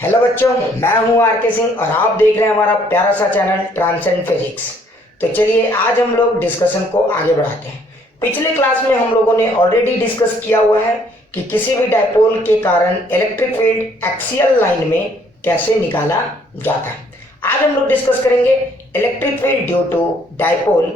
Hello बच्चों, मैं हूं आर.के. सिंह और आप देख रहे हैं हमारा प्यारा सा चैनल ट्रांसेंड फिजिक्स। तो चलिए आज हम लोग डिस्कशन को आगे बढ़ाते हैं। पिछले क्लास में हम लोगों ने ऑलरेडी डिस्कस किया हुआ है कि किसी भी डायपोल के कारण इलेक्ट्रिक फील्ड एक्सियल लाइन में कैसे निकाला जाता है। आज हम लोग डिस्कस करेंगे electric field due to dipole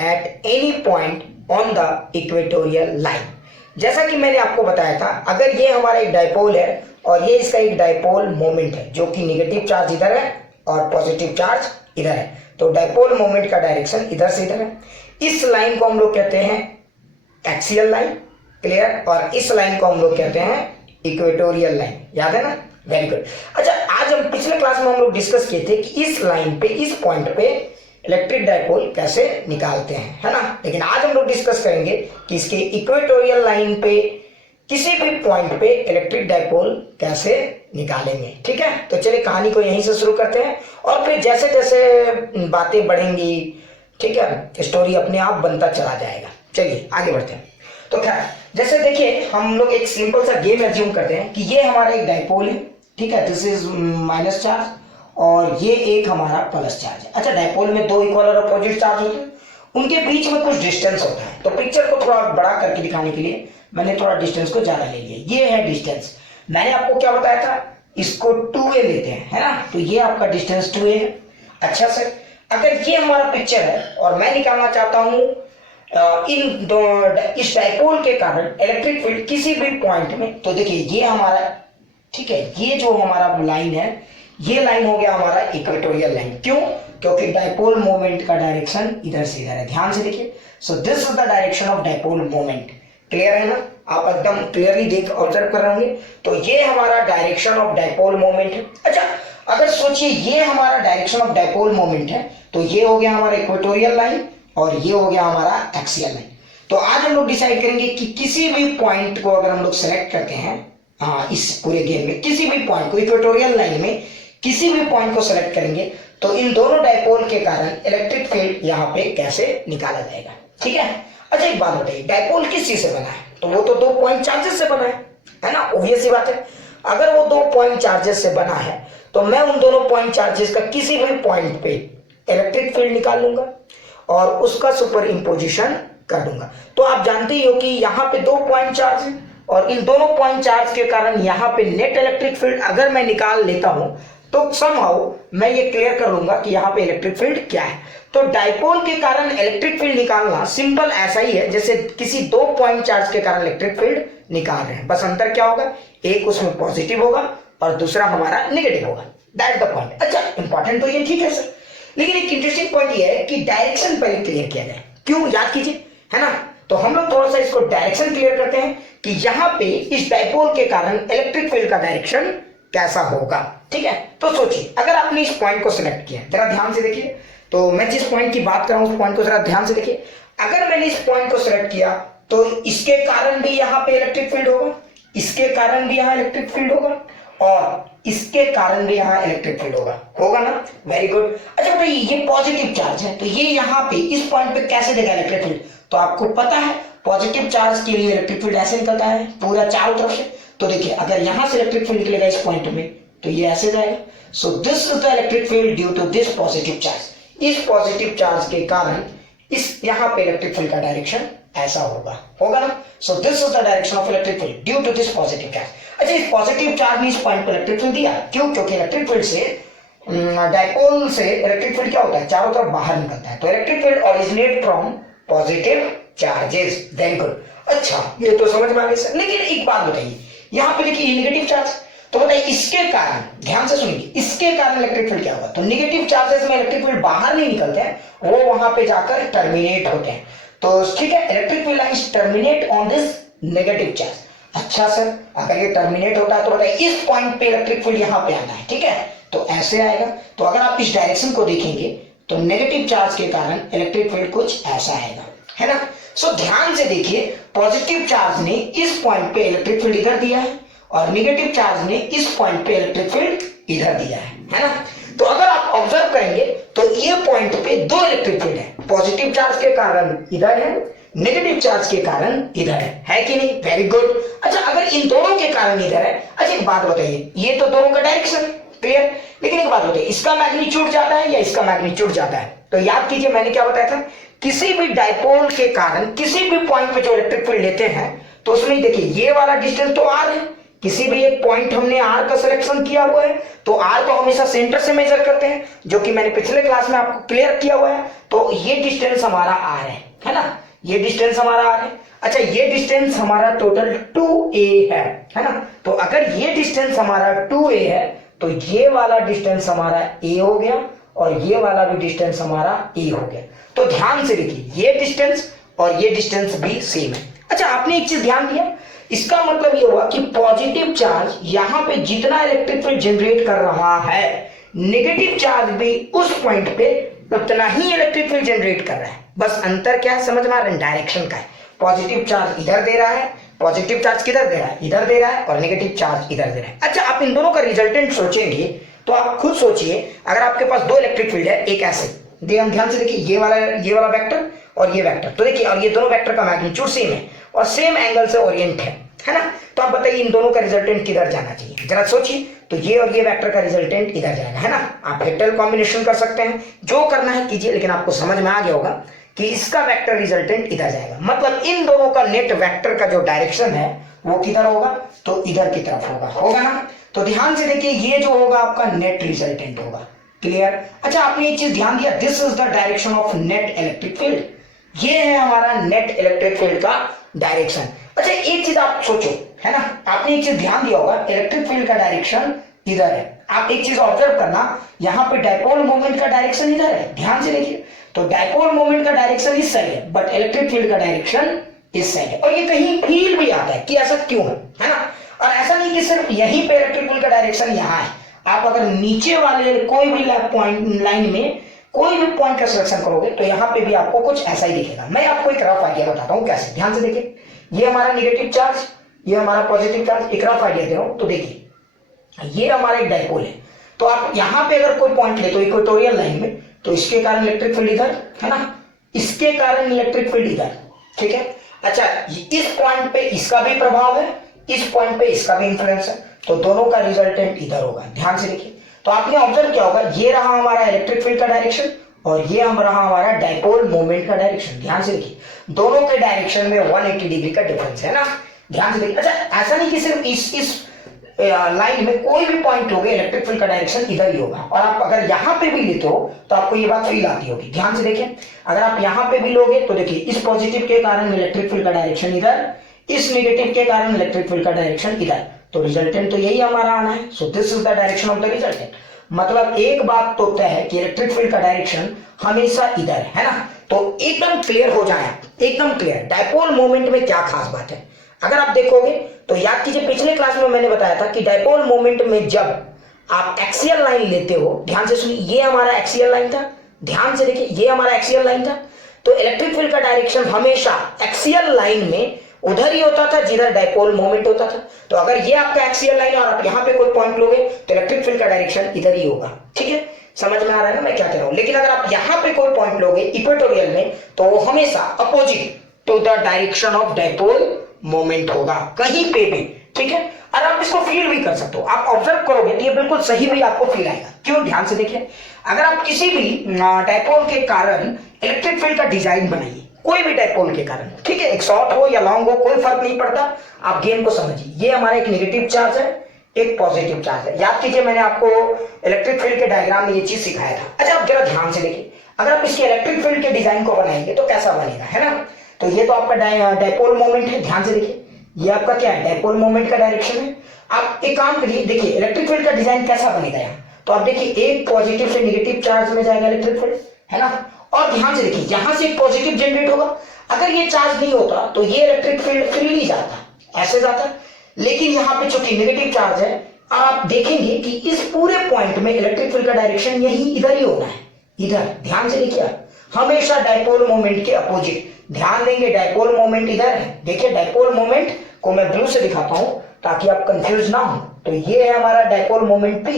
at any point on the equatorial line. जैसा कि मैंने आपको बताया था, अगर ये हमारा एक डायपोल है और ये इसका एक डायपोल मोमेंट है जो कि निगेटिव चार्ज इधर है और पॉजिटिव चार्ज इधर है, तो डायपोल मोमेंट का डायरेक्शन इधर से इधर है। इस लाइन को हम लोग कहते हैं एक्सियल लाइन, क्लियर, और इस लाइन को हम लोग कहते हैं इक्वेटोरियल लाइन। याद है ना? Very good. अच्छा, आज हम पिछले क्लास में हम लोग डिस्कस किए थे कि इस लाइन पे, इस पॉइंट पे इलेक्ट्रिक डायपोल कैसे निकालते हैं, है ना। लेकिन आज हम लोग डिस्कस करेंगे कि इसके इक्वेटोरियल लाइन पे किसी भी पॉइंट पे इलेक्ट्रिक डायपोल कैसे निकालेंगे। ठीक है, तो चलिए कहानी को यहीं से शुरू करते हैं और फिर जैसे जैसे बातें बढ़ेंगी, ठीक है, स्टोरी अपने आप बनता चला जाएगा। चलिए आगे बढ़ते हैं। तो खैर, जैसे देखिए हम लोग एक सिंपल सा गेम एज्यूम करते हैं कि ये हमारा एक डायपोल है, ठीक है, दिस इज माइनस चार्ज और ये एक हमारा प्लस चार्ज है। अच्छा, डायपोल में दो इक्वल और अपोजिट चार्ज होते हैं, उनके बीच में कुछ डिस्टेंस होता है। तो पिक्चर को थोड़ा बड़ा करके दिखाने के लिए मैंने थोड़ा डिस्टेंस को ज्यादा ले लिया। ये है डिस्टेंस। मैंने आपको क्या बताया था, इसको 2a लेते हैं, है ना। तो ये आपका डिस्टेंस 2a है। अच्छा सर, अगर ये हमारा पिक्चर है और मैं निकालना चाहता हूं इस डायपोल के कारण इलेक्ट्रिक फील्ड किसी भी पॉइंट में, तो देखिए ये हमारा, ठीक है, ये जो हमारा लाइन है, ये लाइन हो गया हमारा इक्वेटोरियल लाइन। क्यों? क्योंकि डायपोल मोमेंट का डायरेक्शन इधर से इधर है। ध्यान से देखिए, सो this is the direction of dipole moment. Clear है ना? आप एकदम क्लियरली देख ऑब्जर्व कर रहे होंगे। तो ये हमारा डायरेक्शन ऑफ डायपोल मोमेंट है। अच्छा, अगर सोचिए ये हमारा डायरेक्शन ऑफ डायपोल मोमेंट है, तो ये हो गया हमारा इक्वेटोरियल लाइन और ये हो गया हमारा एक्सियल लाइन। तो आज हम लोग डिसाइड करेंगे कि किसी भी पॉइंट को अगर हम लोग सेलेक्ट करते हैं, इस पूरे गेम में किसी भी पॉइंट को, इक्वेटोरियल लाइन में किसी भी पॉइंट को सेलेक्ट करेंगे, तो इन दोनों डायपोल के कारण इलेक्ट्रिक फील्ड यहाँ पे कैसे निकाला जाएगा। ठीक है। अच्छा, एक बात बताइए, डायपोल किस चीज से बना है? तो वो तो 2 पॉइंट चार्जेस से बना है ना। ऑब्वियस सी बात है। अगर वो 2 पॉइंट चार्जेस से बना है तो मैं उन दोनों पॉइंट चार्जेस का किसी भी पॉइंट पे इलेक्ट्रिक फील्ड निकाल लूंगा और उसका सुपर इम्पोजिशन कर दूंगा। तो आप जानते ही हो कि यहाँ पे 2 पॉइंट चार्ज है और इन दोनों पॉइंट चार्ज के कारण यहाँ पे नेट इलेक्ट्रिक फील्ड अगर मैं निकाल लेता हूं तो समहाउ मैं ये क्लियर कर लूंगा कि यहाँ पे इलेक्ट्रिक फील्ड क्या है। तो डायपोल के कारण इलेक्ट्रिक फील्ड निकालना सिंपल ऐसा ही है जैसे किसी 2 पॉइंट चार्ज के कारण इलेक्ट्रिक फील्ड निकाल रहे हैं। बस अंतर क्या होगा, एक उसमें पॉजिटिव होगा और दूसरा हमारा नेगेटिव होगा। That the point. अच्छा, इंपॉर्टेंट तो ये ठीक है सर, लेकिन एक इंटरेस्टिंग पॉइंट ये है कि डायरेक्शन पहले क्लियर किया जाए। क्यों? याद कीजिए, है ना। तो हम लोग थोड़ा सा इसको डायरेक्शन क्लियर करते हैं कि यहाँ पे इस डायपोल के कारण इलेक्ट्रिक फील्ड का डायरेक्शन कैसा होगा। ठीक है, तो सोचिए अगर आपने इस पॉइंट को सिलेक्ट किया, जरा ध्यान से देखिए। तो मैं जिस पॉइंट की बात कर रहा हूं उस पॉइंट को जरा ध्यान से देखिए। अगर मैंने इस पॉइंट को सिलेक्ट किया तो इसके कारण भी यहाँ पे इलेक्ट्रिक फील्ड होगा, इसके कारण भी यहाँ इलेक्ट्रिक फील्ड होगा और इसके कारण भी यहाँ इलेक्ट्रिक फील्ड होगा ना। Very good. अच्छा भाई, ये पॉजिटिव चार्ज है तो ये यहाँ पे इस पॉइंट पे कैसे देगा इलेक्ट्रिक फील्ड? तो आपको पता है पॉजिटिव चार्ज के लिए इलेक्ट्रिक फील्ड ऐसे निकलता है पूरा चारों तरफ से। तो देखिए अगर यहां से इलेक्ट्रिक फील्ड निकलेगा इस पॉइंट में तो ये ऐसे जाएगा। So this is the electric field due to this positive charge. इस पॉजिटिव चार्ज के कारण इस यहां पे इलेक्ट्रिक फील्ड का डायरेक्शन ऐसा होगा ना। So this is the direction of electric field due to this positive charge. अच्छा, इस पॉजिटिव चार्ज ने इस पॉइंट पर इलेक्ट्रिक फील्ड दिया। क्यों? क्योंकि इलेक्ट्रिक फील्ड से डायपोल से इलेक्ट्रिक फील्ड क्या होता है, चारों तरफ बाहर निकलता है। तो electric field originate from positive charges. Very good. अच्छा, ये तो समझ में आ गया सर, लेकिन एक बात बताइए, यहाँ पे देखिए ये नेगेटिव चार्ज, तो बताइए इसके कारण, ध्यान से सुनिए, इसके कारण इलेक्ट्रिक फील्ड क्या होगा? तो नेगेटिव चार्जेस में इलेक्ट्रिक फील्ड बाहर नहीं निकलते हैं, वो वहां पे जाकर टर्मिनेट होते हैं। तो ठीक है, electric field lines terminate on this negative charge. अच्छा सर, अगर ये टर्मिनेट होता है तो बताइए इस पॉइंट पे इलेक्ट्रिक फील्ड यहाँ पे आना है, ठीक है, तो ऐसे आएगा। तो अगर आप इस डायरेक्शन को देखेंगे तो नेगेटिव चार्ज के कारण इलेक्ट्रिक फील्ड कुछ ऐसा आएगा, है ना। सो ध्यान से देखिए, पॉजिटिव चार्ज ने इस पॉइंट पे इलेक्ट्रिक फील्ड इधर दिया है और नेगेटिव चार्ज ने इस पॉइंट पे इलेक्ट्रिक फील्ड इधर दिया है ना। तो अगर आप ऑब्जर्व करेंगे तो ये पॉइंट पे 2 इलेक्ट्रिक फील्ड है, पॉजिटिव चार्ज के कारण इधर है, नेगेटिव चार्ज के कारण इधर है कि नहीं? Very good. अच्छा अगर इन दोनों के कारण इधर है, अच्छा एक बात बताइए, ये तो दोनों का डायरेक्शन क्लियर, लेकिन एक बात बताइए, इसका मैग्नीट्यूड ज्यादा है या इसका मैग्नीट्यूड ज्यादा है? तो याद कीजिए मैंने क्या बताया था, किसी भी डायपोल के कारण किसी भी पॉइंट पे जो इलेक्ट्रिक फील्ड लेते हैं तो उसमें देखिए ये वाला डिस्टेंस तो आर है, किसी भी एक पॉइंट हमने आर का सिलेक्शन किया हुआ है तो आर को हमेशा सेंटर से मेजर करते हैं, जो कि मैंने पिछले क्लास में आपको क्लियर किया हुआ है। तो ये डिस्टेंस हमारा आर है ना, ये डिस्टेंस हमारा आर है। अच्छा ये डिस्टेंस हमारा टोटल 2a है ना, तो अगर ये डिस्टेंस हमारा 2a है तो ये वाला डिस्टेंस हमारा a हो गया और ये वाला भी डिस्टेंस हमारा a हो गया। तो ध्यान से देखिए ये डिस्टेंस और ये डिस्टेंस भी सेम है। अच्छा आपने एक चीज ध्यान दिया, इसका मतलब ये हुआ कि पॉजिटिव चार्ज यहां पे जितना इलेक्ट्रिक फील्ड जनरेट कर रहा है, नेगेटिव चार्ज भी उस पॉइंट पे उतना ही इलेक्ट्रिक फील्ड जनरेट कर रहा है। बस अंतर क्या है समझ में आ रहा है? डायरेक्शन का है। पॉजिटिव चार्ज इधर दे रहा है, पॉजिटिव चार्ज किधर दे रहा है? इधर दे रहा है, और नेगेटिव चार्ज इधर दे रहा है। अच्छा आप इन दोनों का रिजल्टेंट सोचेंगे तो आप खुद सोचिए, अगर आपके पास दो इलेक्ट्रिक फील्ड है, एक ऐसे ध्यान से देखिए ये वाला वेक्टर और ये वेक्टर, तो देखिए और ये दोनों वेक्टर का मैग्नीट्यूड सेम है और सेम एंगल से ओरिएंट है ना, तो आप बताइए इन दोनों का रिजल्टेंट किधर जाना चाहिए? जरा सोचिए। तो ये और ये वेक्टर का रिजल्टेंट इधर जाएगा, है ना। आप वेक्टर कॉम्बिनेशन कर सकते हैं, जो करना है कीजिए, लेकिन आपको समझ में आ गया होगा कि इसका वेक्टर रिजल्टेंट इधर जाएगा। मतलब इन दोनों का नेट वेक्टर का जो डायरेक्शन है वो किधर होगा? तो इधर की तरफ होगा ना। तो ध्यान से देखिए ये जो होगा आपका नेट रिजल्टेंट होगा। क्लियर? अच्छा आपने एक चीज ध्यान दिया, this is the direction of net electric field, ये है हमारा नेट इलेक्ट्रिक फील्ड का डायरेक्शन। अच्छा एक चीज आप सोचो, है ना, आपने एक चीज ध्यान दिया होगा, इलेक्ट्रिक फील्ड का डायरेक्शन इधर है। आप एक चीज ऑब्जर्व करना, यहाँ पे डायपोल मोमेंट का डायरेक्शन इधर है, ध्यान से देखिए। तो डायपोल मोमेंट का डायरेक्शन इस साइड है, बट इलेक्ट्रिक फील्ड का डायरेक्शन इस साइड है। और ये कहीं फील भी आता है कि ऐसा क्यों है ना। और ऐसा नहीं कि सिर्फ यहीं पे इलेक्ट्रिक फील्ड का डायरेक्शन यहाँ है, आप अगर नीचे वाले कोई भी पॉइंट लाइन में कोई भी पॉइंट का सिलेक्शन करोगे तो यहाँ पे भी आपको कुछ ऐसा ही दिखेगा। मैं आपको एक रफ आइडिया बताता हूँ कैसे, ध्यान से देखिए। ये हमारा नेगेटिव चार्ज, ये हमारा पॉजिटिव चार्ज, एक रफ आइडिया दे रहा हूँ। तो देखिए ये हमारा एक डायपोल है, तो आप यहाँ पे अगर कोई पॉइंट ले तो इक्वेटोरियल लाइन में, तो इसके कारण इलेक्ट्रिक फील्ड इधर है ना, इसके कारण इलेक्ट्रिक फील्ड इधर, ठीक है। अच्छा इस पॉइंट पे इसका भी प्रभाव है, इस पॉइंट पे इसका भी इंफ्लुएंस है, तो दोनों का रिजल्टेंट इधर होगा। ध्यान से देखिए, तो आपने ऑब्जर्व किया होगा, ये रहा हमारा इलेक्ट्रिक फील्ड का डायरेक्शन और ये रहा हमारा डायपोल मोमेंट का डायरेक्शन। ध्यान से देखिए, दोनों के डायरेक्शन में 180 डिग्री का डिफरेंस है ना। ध्यान से देखिए। अच्छा ऐसा नहीं कि सिर्फ इस लाइन में कोई भी पॉइंट होगा इलेक्ट्रिक फील्ड का डायरेक्शन इधर ही होगा, और आप अगर यहाँ पे भी लेते हो तो आपको ये बात फील आती होगी। ध्यान से देखिए, अगर आप यहाँ पे भी लोगे तो देखिए इस पॉजिटिव के कारण इलेक्ट्रिक फील्ड का डायरेक्शन इधर, इस नेगेटिव के कारण इलेक्ट्रिक फील्ड का डायरेक्शन इधर, तो रिजल्टेंट तो यही हमारा आना है। सो this is the direction of the resultant. मतलब एक बात तो तय है कि इलेक्ट्रिक फील्ड का डायरेक्शन हमेशा इधर है ना। तो एकदम क्लियर हो जाए, एकदम क्लियर डायपोल मोमेंट में क्या खास बात है। अगर आप देखोगे तो याद कीजिए, पिछले क्लास में मैंने बताया था कि डायपोल मोमेंट में जब आप एक्सियल लाइन लेते हो, ध्यान से सुनिए, ये हमारा एक्सियल लाइन था, ध्यान से देखिए ये हमारा एक्सियल लाइन था, तो इलेक्ट्रिक फील्ड का डायरेक्शन हमेशा एक्सियल लाइन में उधर ही होता था जिधर डायपोल मोमेंट होता था। तो अगर ये आपका एक्सियल लाइन है और आप यहाँ पे कोई पॉइंट लोगे तो इलेक्ट्रिक फील्ड का डायरेक्शन इधर ही होगा। ठीक है, समझ में आ रहा है ना मैं क्या कह रहा हूं। लेकिन अगर आप यहाँ पे कोई पॉइंट लोगे इक्वेटोरियल में तो वो हमेशा opposite to the direction of dipole moment होगा, कहीं पे भी। ठीक है, और आप इसको फील भी कर सकते हो, आप ऑब्जर्व करोगे तो ये बिल्कुल सही भी आपको फील आएगा। क्यों? ध्यान से देखिए, अगर आप किसी भी डायपोल के कारण इलेक्ट्रिक फील्ड का डिजाइन बनाइए, कोई भी डायपोल के कारण, ठीक है, एक शॉर्ट हो या लॉन्ग हो कोई फर्क नहीं पड़ता, आप गेम को समझिए। ये हमारा एक नेगेटिव चार्ज है, एक पॉजिटिव चार्ज है। याद कीजिए मैंने आपको इलेक्ट्रिक फील्ड के डायग्राम में ये चीज सिखाया था। अच्छा आप जरा ध्यान से देखिए, अगर आप इसके इलेक्ट्रिक फील्ड के डिजाइन को बनाएंगे तो कैसा बनेगा, है ना। तो ये तो आपका डायपोल मोमेंट है, ध्यान से देखिए, ये आपका क्या है, डायपोल मोमेंट का डायरेक्शन है। आप एक काम करिए, देखिए इलेक्ट्रिक फील्ड का डिजाइन कैसा बनेगा यहाँ, तो आप देखिए एक पॉजिटिव से नेगेटिव चार्ज में जाएगा इलेक्ट्रिक फील्ड, है ना। और ध्यान से देखिए यहां से एक पॉजिटिव जनरेट होगा, अगर ये चार्ज नहीं होता तो ये इलेक्ट्रिक फील्ड फ्रीली जाता, ऐसे जाता। लेकिन यहाँ पे चूंकि नेगेटिव चार्ज है, आप देखेंगे कि इस पूरे पॉइंट में इलेक्ट्रिक फील्ड का डायरेक्शन यही इधर ही होना है, इधर। ध्यान से देखिए, हमेशा डायपोल मोमेंट के अपोजिट। ध्यान देंगे डायपोल मोमेंट इधर है, देखिए डायपोल मोमेंट को मैं ब्लू से दिखाता हूं ताकि आप कंफ्यूज ना हो। तो ये है हमारा डायपोल मोमेंट P,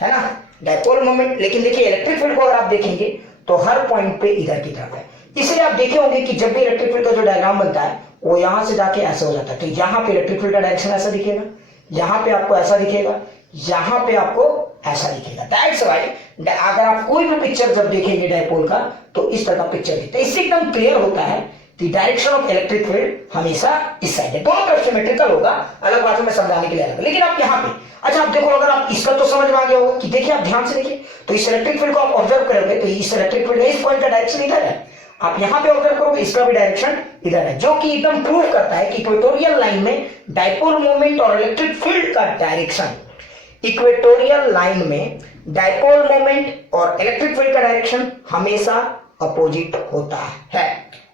है ना, डायपोल मोमेंट। लेकिन देखिए इलेक्ट्रिक फील्ड को अगर आप देखेंगे तो हर पॉइंट पे इधर की तरफ है। इसलिए आप देखे होंगे कि जब भी इलेक्ट्रिक फील्ड का जो डायग्राम बनता है वो यहां से जाके ऐसे हो जाता है। तो यहाँ पे इलेक्ट्रिक फील्ड का डायरेक्शन ऐसा दिखेगा, यहाँ पे आपको ऐसा दिखेगा, यहाँ पे आपको ऐसा दिखेगा। दैट्स व्हाई अगर आप कोई भी पिक्चर जब देखेंगे डायपोल का तो इस तरह का पिक्चर दिखता है। इससे एकदम क्लियर होता है कि डायरेक्शन ऑफ इलेक्ट्रिक फील्ड हमेशा इस साइड है। दोनों तरफ सिमेट्रिकल होगा, अलग बातों में समझाने के लिए अलग। लेकिन आप यहाँ पे अच्छा आप देखो, अगर आप इसका तो समझ में आ गया होगा कि देखिए आप ध्यान से देखिए, तो इस इलेक्ट्रिक फील्ड को आप ऑब्जर्व करोगे तो इस इलेक्ट्रिक फील्ड इस पॉइंट का डायरेक्शन इधर है। आप यहाँ पे ऑब्जर्व करोगे इसका भी डायरेक्शन इधर है, जो कि एकदम प्रूव करता है कि इक्वेटोरियल लाइन में डायपोल मोमेंट और इलेक्ट्रिक फील्ड का डायरेक्शन, इक्वेटोरियल लाइन में डायपोल मोमेंट और इलेक्ट्रिक फील्ड का डायरेक्शन हमेशा अपोजिट होता है।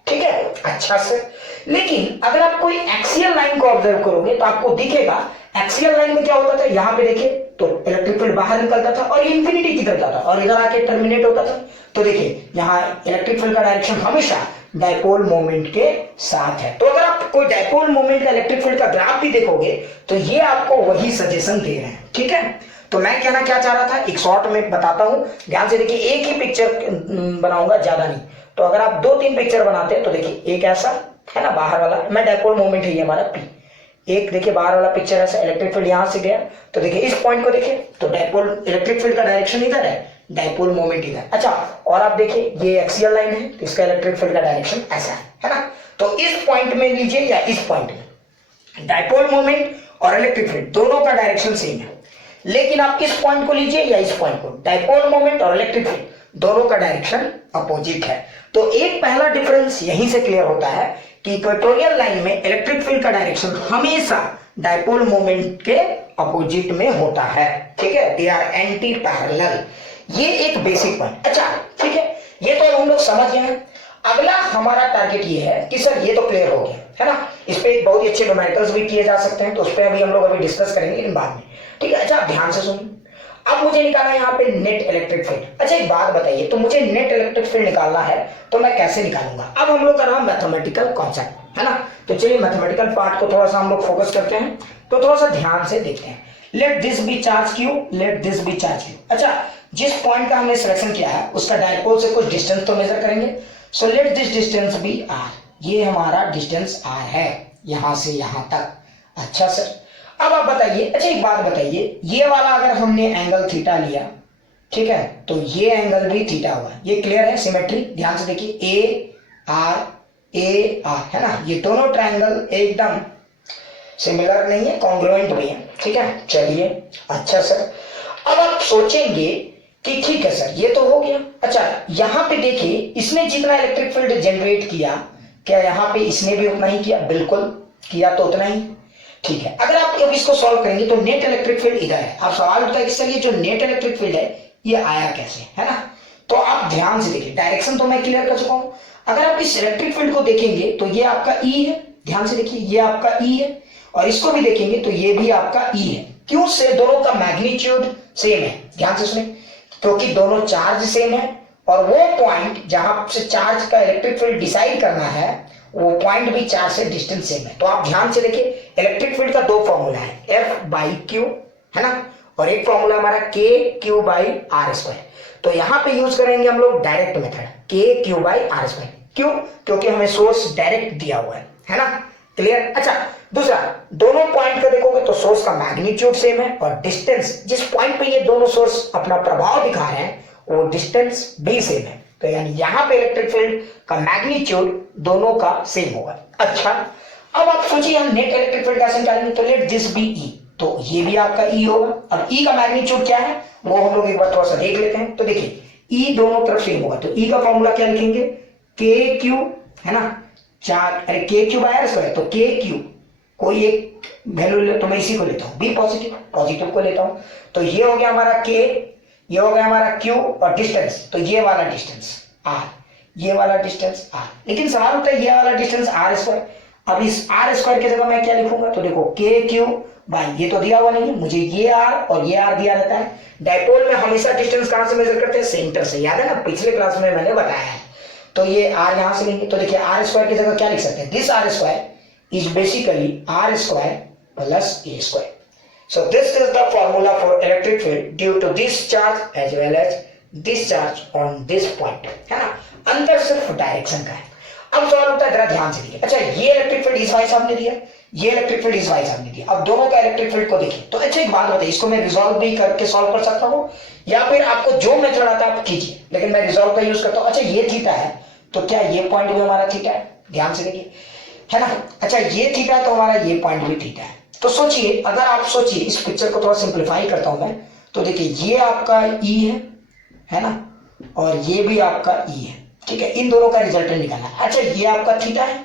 ठीक है, अच्छा से। लेकिन अगर आप कोई एक्सियल लाइन को ऑब्जर्व करोगे तो आपको दिखेगा एक्सियल लाइन में क्या होता था, यहां पे देखिए तो इलेक्ट्रिक फील्ड बाहर निकलता था और ये इंफिनिटी की तरफ जाता और इधर आके टर्मिनेट होता था। तो देखिए यहाँ इलेक्ट्रिक फील्ड का डायरेक्शन हमेशा डायपोल मोमेंट के साथ है। तो अगर आप कोई डायपोल मोमेंट का इलेक्ट्रिक फील्ड का ग्राफ भी देखोगे तो ये आपको वही सजेशन दे रहे हैं। ठीक है, तो मैं कहना क्या चाह रहा था, एक शॉर्ट में बताता हूं, ध्यान से देखिए। एक ही पिक्चर बनाऊंगा, ज्यादा नहीं। तो अगर आप 2-3 पिक्चर बनाते हैं तो देखिए एक ऐसा है ना बाहर वाला, मैं डायपोल मोमेंट है ये हमारा पी। एक देखिए बाहर वाला पिक्चर ऐसा, इलेक्ट्रिक फील्ड यहां से गया तो देखिए इस पॉइंट को देखिए तो डायपोल इलेक्ट्रिक फील्ड का डायरेक्शन इधर है, डायपोल मोमेंट इधर। अच्छा, और आप देखिए ये एक्सियल लाइन है तो इसका इलेक्ट्रिक फील्ड का डायरेक्शन ऐसा है ना। तो इस पॉइंट में लीजिए या इस पॉइंट में डायपोल मोमेंट और इलेक्ट्रिक फील्ड दोनों का डायरेक्शन सेम है। लेकिन आप इस पॉइंट को लीजिए या इस पॉइंट को, डायपोल मोमेंट और इलेक्ट्रिक फील्ड दोनों का डायरेक्शन अपोजिट है। तो एक पहला डिफरेंस यहीं से क्लियर होता है कि इक्वेटोरियल लाइन में इलेक्ट्रिक फील्ड का डायरेक्शन हमेशा डायपोल मोमेंट के अपोजिट में होता है। ठीक है, दे आर एंटी पैरेलल। ये एक बेसिक पॉइंट। अच्छा ठीक है, ये तो हम लोग समझ गए हैं। अगला हमारा टारगेट ये है कि सर ये तो क्लियर हो गया है ना, इस पे एक बहुत ही अच्छे न्यूमेरिकल्स भी किए जा सकते हैं, तो उस पर अभी हम लोग अभी डिस्कस करेंगे इन बाद में। ठीक है, अच्छा ध्यान से सुनिए। अब मुझे निकालना है यहाँ पे नेट इलेक्ट्रिक फील्ड। अच्छा एक बात बताइए, तो मुझे नेट इलेक्ट्रिक फील्ड निकालना है तो मैं कैसे निकालूंगा? अब हम लोग कर रहा हूं मैथमेटिकल कॉन्सेप्ट है ना, तो चलिए मैथमेटिकल पार्ट को थोड़ा सा हम लोग फोकस करते हैं। तो थोड़ा सा ध्यान से देखते हैं। Let this B charge Q, let this B charge Q. अच्छा, जिस पॉइंट का हमने सिलेक्शन किया है उसका डायपोल से कुछ डिस्टेंस तो मेजर करेंगे। So let this distance be R, ये हमारा डिस्टेंस आर है यहां से यहां तक। अच्छा सर, अब आप बताइए, अच्छा एक बात बताइए, ये वाला अगर हमने एंगल थीटा लिया, ठीक है, तो ये एंगल भी थीटा हुआ, ये क्लियर है, सिमेट्री। ध्यान से देखिए ए आर है ना, ये दोनों ट्रायंगल एकदम सिमिलर नहीं है, कॉन्ग्रुएंट भी है। ठीक है, चलिए अच्छा सर, अब आप सोचेंगे कि ठीक है सर ये तो हो गया। अच्छा यहां पे देखिए, इसने जितना इलेक्ट्रिक फील्ड जनरेट किया, क्या यहाँ पे इसने भी उतना ही किया? बिल्कुल किया, तो उतना ही। ठीक है, अगर आप अब इसको सॉल्व करेंगे तो नेट इलेक्ट्रिक फील्ड इधर है। अब सवाल उठता है कि सर ये जो नेट इलेक्ट्रिक फील्ड है ये आया कैसे, है ना। तो आप ध्यान से देखिए, डायरेक्शन तो मैं क्लियर कर चुका हूं। अगर आप इस इलेक्ट्रिक फील्ड को देखेंगे तो ये आपका ई है, ध्यान से देखिए ये आपका ई है, और इसको भी देखेंगे तो ये भी आपका ई है। क्यों? से दोनों का मैग्नीट्यूड सेम है। ध्यान से सुने, क्योंकि दोनों चार्ज सेम है, और वो पॉइंट जहां से चार्ज का इलेक्ट्रिक फील्ड डिसाइड करना है वो पॉइंट भी चार्ज से डिस्टेंस सेम है। तो आप ध्यान से देखिए, इलेक्ट्रिक फील्ड का दो फॉर्मूला है, एफ बाई क्यू है ना, और एक फॉर्मूला हमारा के क्यू बाई आर स्क्वायर। तो यहां पे यूज करेंगे हम लोग डायरेक्ट मेथड, के क्यू बाई आर स्क्वायर। क्यों? क्योंकि हमें सोर्स डायरेक्ट दिया हुआ है ना। क्लियर? अच्छा दूसरा, दोनों पॉइंट का देखोगे तो सोर्स का मैग्नीट्यूड सेम है, और डिस्टेंस जिस पॉइंट पे ये दोनों सोर्स अपना प्रभाव दिखा रहे हैं वो डिस्टेंस भी सेम है। तो यानी यहां पे इलेक्ट्रिक फील्ड का मैग्नीट्यूड दोनों का सेम होगा। अच्छा अब आप सोचिए हम नेट इलेक्ट्रिक फील्ड कैसे निकालेंगे, तो लेट दिस बी ई, तो ये भी आपका ई होगा। अब ई का मैग्नीट्यूड क्या है वो हम लोग एक बार थोड़ा सा देख लेते हैं। तो देखिए ई दोनों तरफ सेम होगा, तो ई का फॉर्मूला क्या लिखेंगे, के क्यू है ना, चार, अरे के क्यू बाय आर स्क्वायर, तो के क्यू कोई एक वैल्यू ले तो मैं इसी को लेता हूं, बी पॉजिटिव, पॉजिटिव को लेता हूं। तो ये हो गया हमारा के, ये हो गया हमारा क्यू, और डिस्टेंस तो ये वाला डिस्टेंस आर, ये वाला डिस्टेंस आर। लेकिन सवाल होता है ये वाला डिस्टेंस आर स्क्वायर, अब इस आर स्क्वायर की जगह मैं क्या लिखूंगा, तो देखो के क्यू बाई, ये तो दिया हुआ नहीं है मुझे, ये आर और ये आर दिया रहता है। डायपोल में हमेशा डिस्टेंस कहां से मेजर करते हैं, सेंटर से, याद है ना, पिछले क्लास में मैंने बताया है। तो ये आर यहां से लेंगे, तो देखिए आर स्क्वायर की जगह क्या लिख सकते हैं, this R square is basically r square plus a square. So this is the formula for electric field due to this charge as well as this charge on this point, है ना, अंदर सिर्फ डायरेक्शन का है। अब सवाल होता है, जरा ध्यान से देखिए, अच्छा ये इलेक्ट्रिक फील्ड इस भाई साहब ने दिया, ये इलेक्ट्रिक फील्ड इस भाई साहब ने दिया, अब दोनों का इलेक्ट्रिक फील्ड को देखिए। तो अच्छा एक बात बताइए, इसको मैं रिजॉल्व भी करके सॉल्व कर सकता हूँ या फिर आपको जो मेथड आता है आप कीजिए, लेकिन मैं रिजॉल्व का यूज करता हूँ। अच्छा ये थीटा है, तो क्या ये पॉइंट भी हमारा थीटा है? ध्यान से देखिए, है ना। अच्छा ये थीटा है तो हमारा ये पॉइंट भी थीटा है। तो सोचिए, अगर आप सोचिए, इस पिक्चर को थोड़ा सिंप्लीफाई करता हूं मैं, तो देखिए ये आपका ई है ना, और ये भी आपका ई है, ठीक है, इन दोनों का रिजल्टेंट निकालना है। अच्छा ये आपका थीटा है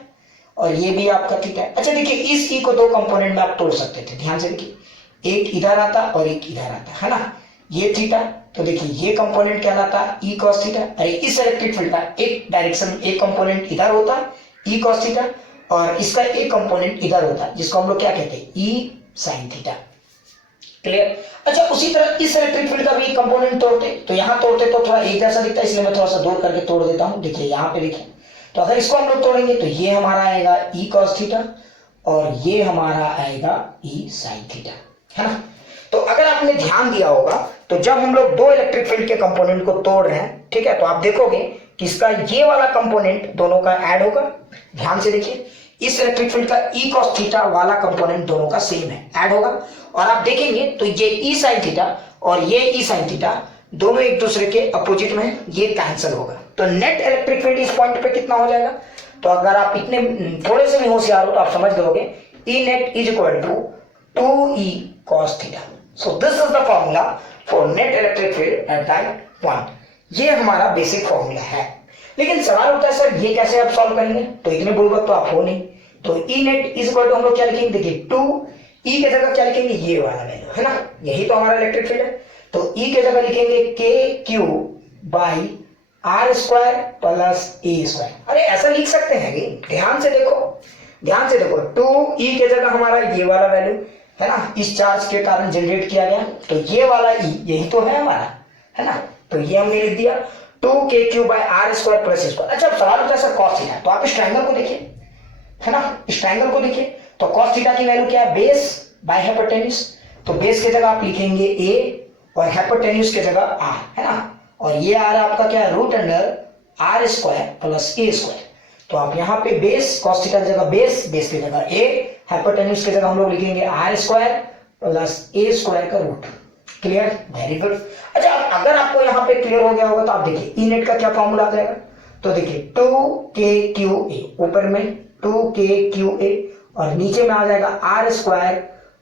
और ये भी आपका थीटा है। अच्छा देखिए, इस ई को दो कंपोनेंट में आप तोड़ सकते थे, ध्यान से देखिए, एक इधर आता और एक इधर आता, है ना, ये थीटा, तो देखिए ये कंपोनेंट कहलाता ई कॉस थीटा। अरे इस इलेक्ट्रिक फील्ड का एक डायरेक्शन, एक कंपोनेंट इधर होता ई कॉस थीटा, और इसका एक कंपोनेंट इधर होता है जिसको हम लोग क्या कहते हैं, ई साइन थीटा। क्लियर? अच्छा उसी तरह इस इलेक्ट्रिक फील्ड का भी एक कंपोनेंट तोड़ते, तो यहां तोड़ते तो थोड़ा एक जैसा दिखता है, इसलिए मैं थोड़ा सा दूर करके तोड़ देता हूं। देखिए यहां पे देखिए, तो अगर इसको हम लोग तोड़ेंगे तो ये हमारा आएगा ई कॉस थीटा और ये हमारा आएगा ई साइन थीटा, है ना। तो अगर आपने ध्यान दिया होगा, तो जब हम लोग दो इलेक्ट्रिक फील्ड के कंपोनेंट को तोड़ रहे हैं, ठीक है, तो आप देखोगे कि इसका ये वाला कंपोनेंट दोनों का ऐड होगा। ध्यान से देखिए, इस इलेक्ट्रिक फील्ड का ई कॉस थीटा वाला कंपोनेंट दोनों का सेम है, ऐड होगा, और आप देखेंगे तो ये ई साइन थीटा और ये ई साइन थीटा दोनों एक दूसरे के अपोजिट में, ये कैंसिल होगा। तो नेट इलेक्ट्रिक फील्ड इस पॉइंट पे कितना हो जाएगा? तो अगर आप इतने थोड़े से भी होशियार हो तो आप समझ गए, E net is equal to 2e cos theta. So this is the formula for net electric field at that point. ये हमारा बेसिक फॉर्मूला है। लेकिन सवाल होता है सर ये कैसे आप सॉल्व करेंगे? तो इतने बुड़बक तो आप हो नहीं। तो ई नेट इज इक्वल टू हम लोग क्या लिखेंगे, देखिए 2e के जगह क्या लिखेंगे, ये वाला वैल्यू, है ना, यही तो हमारा इलेक्ट्रिक फील्ड है। तो e के जगह लिखेंगे K Q by R square plus A square. अरे ऐसा लिख सकते हैं कि ध्यान से देखो, ध्यान से देखो, 2e के जगह हमारा ये वाला वैल्यू, है ना, इस चार्ज के कारण जनरेट किया गया, तो ये वाला e यही तो है हमारा, है ना, तो ये हमने लिख दिया 2k³ by R square plus A square. अच्छा सवाल होता है सर कॉस थीटा, तो आप इस ट्रायंगल को देखिए, है ना, इस ट्रायंगल को देखिए, तो कॉस थीटा की वैल्यू क्या है, बेस बाय हाइपोटेन्यूज। तो बेस के जगह आप लिखेंगे a और हाइपोटेन्यूज के जगह r, है ना, और ये r आपका क्या है, root under R square plus A square. तो आप यहाँ पे बेस, कॉस थीटा की जगह बेस, बेस की जगह a, हाइपोटेन्यूज की जगह हम लोग लिखेंगे R square plus A square का रूट। क्लियर? Very good. अच्छा अगर आपको यहाँ पे क्लियर हो गया होगा तो आप देखिए ई नेट का क्या फॉर्मूला आ जाएगा, तो देखिए 2k/qa, ऊपर में 2k/qa और नीचे में आ जाएगा R square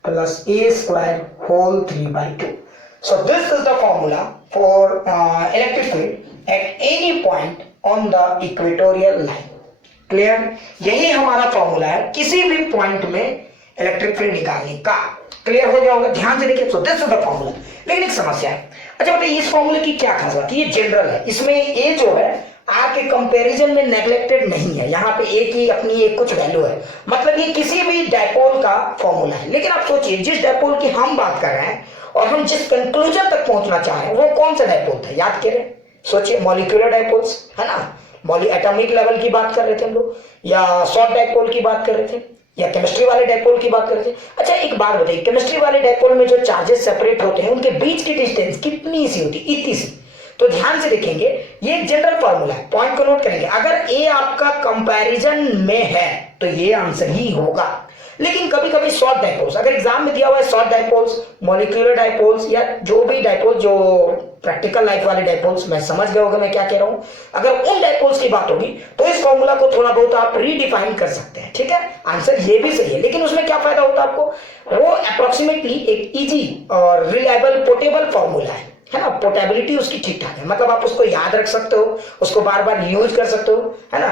plus A square whole 3/2। So this is the formula for electric field at any point on the equatorial line. Clear? यही हमारा फॉर्मूला है किसी भी पॉइंट में इलेक्ट्रिक फील्ड निकालने का। क्लियर हो गया होगा? ध्यान से देखिए, सो दिस इज द फॉर्मूला। लेकिन एक समस्या है, अच्छा बताइए इस फॉर्मूले की क्या खास बात है? ये जनरल है, इसमें ए जो है आपके कंपैरिजन में नेग्लेक्टेड नहीं है, यहाँ पे ए की अपनी एक कुछ वैल्यू है, मतलब ये किसी भी डायपोल का फॉर्मूला है। लेकिन आप सोचिए जिस डायपोल की हम बात कर रहे हैं और हम जिस कंक्लूजन तक पहुंचना चाह रहे हैं वो कौन सा डायपोल था, याद करें, सोचिए, मॉलिक्यूलर डायपोल्स, है ना, एटॉमिक लेवल की बात कर रहे थे हम लोग, या शॉर्ट डायपोल की बात कर रहे थे, या केमिस्ट्री वाले डायपोल की बात कर रहे थे। अच्छा एक बात बताइए, केमिस्ट्री वाले डायपोल में जो चार्जेस सेपरेट होते हैं उनके बीच की डिस्टेंस कितनी सी होती है? इतनी सी। तो ध्यान से देखेंगे, ये एक जनरल फॉर्मूला है, पॉइंट को नोट करेंगे, अगर ए आपका कंपैरिजन में है तो ये आंसर ही होगा। लेकिन कभी कभी शॉर्ट डायपोल्स, अगर एग्जाम में दिया हुआ है शॉर्ट डायपोल्स, मॉलिक्यूलर डायपोल्स, या जो भी डायपोल्स, जो प्रैक्टिकल लाइफ वाले डायपोल्स, मैं समझ गए होगा मैं क्या कह रहा हूं, अगर उन डायपोल्स की बात होगी तो इस फॉर्मूला को थोड़ा बहुत आप रीडिफाइन कर सकते हैं। ठीक है, आंसर ये भी सही है, लेकिन उसमें क्या फायदा होता है आपको, वो अप्रोक्सीमेटली एक इजी और रिलायबल पोर्टेबल फॉर्मूला है ना, पोर्टेबिलिटी उसकी ठीक ठाक है, मतलब आप उसको याद रख सकते हो, उसको बार बार यूज कर सकते हो, है ना।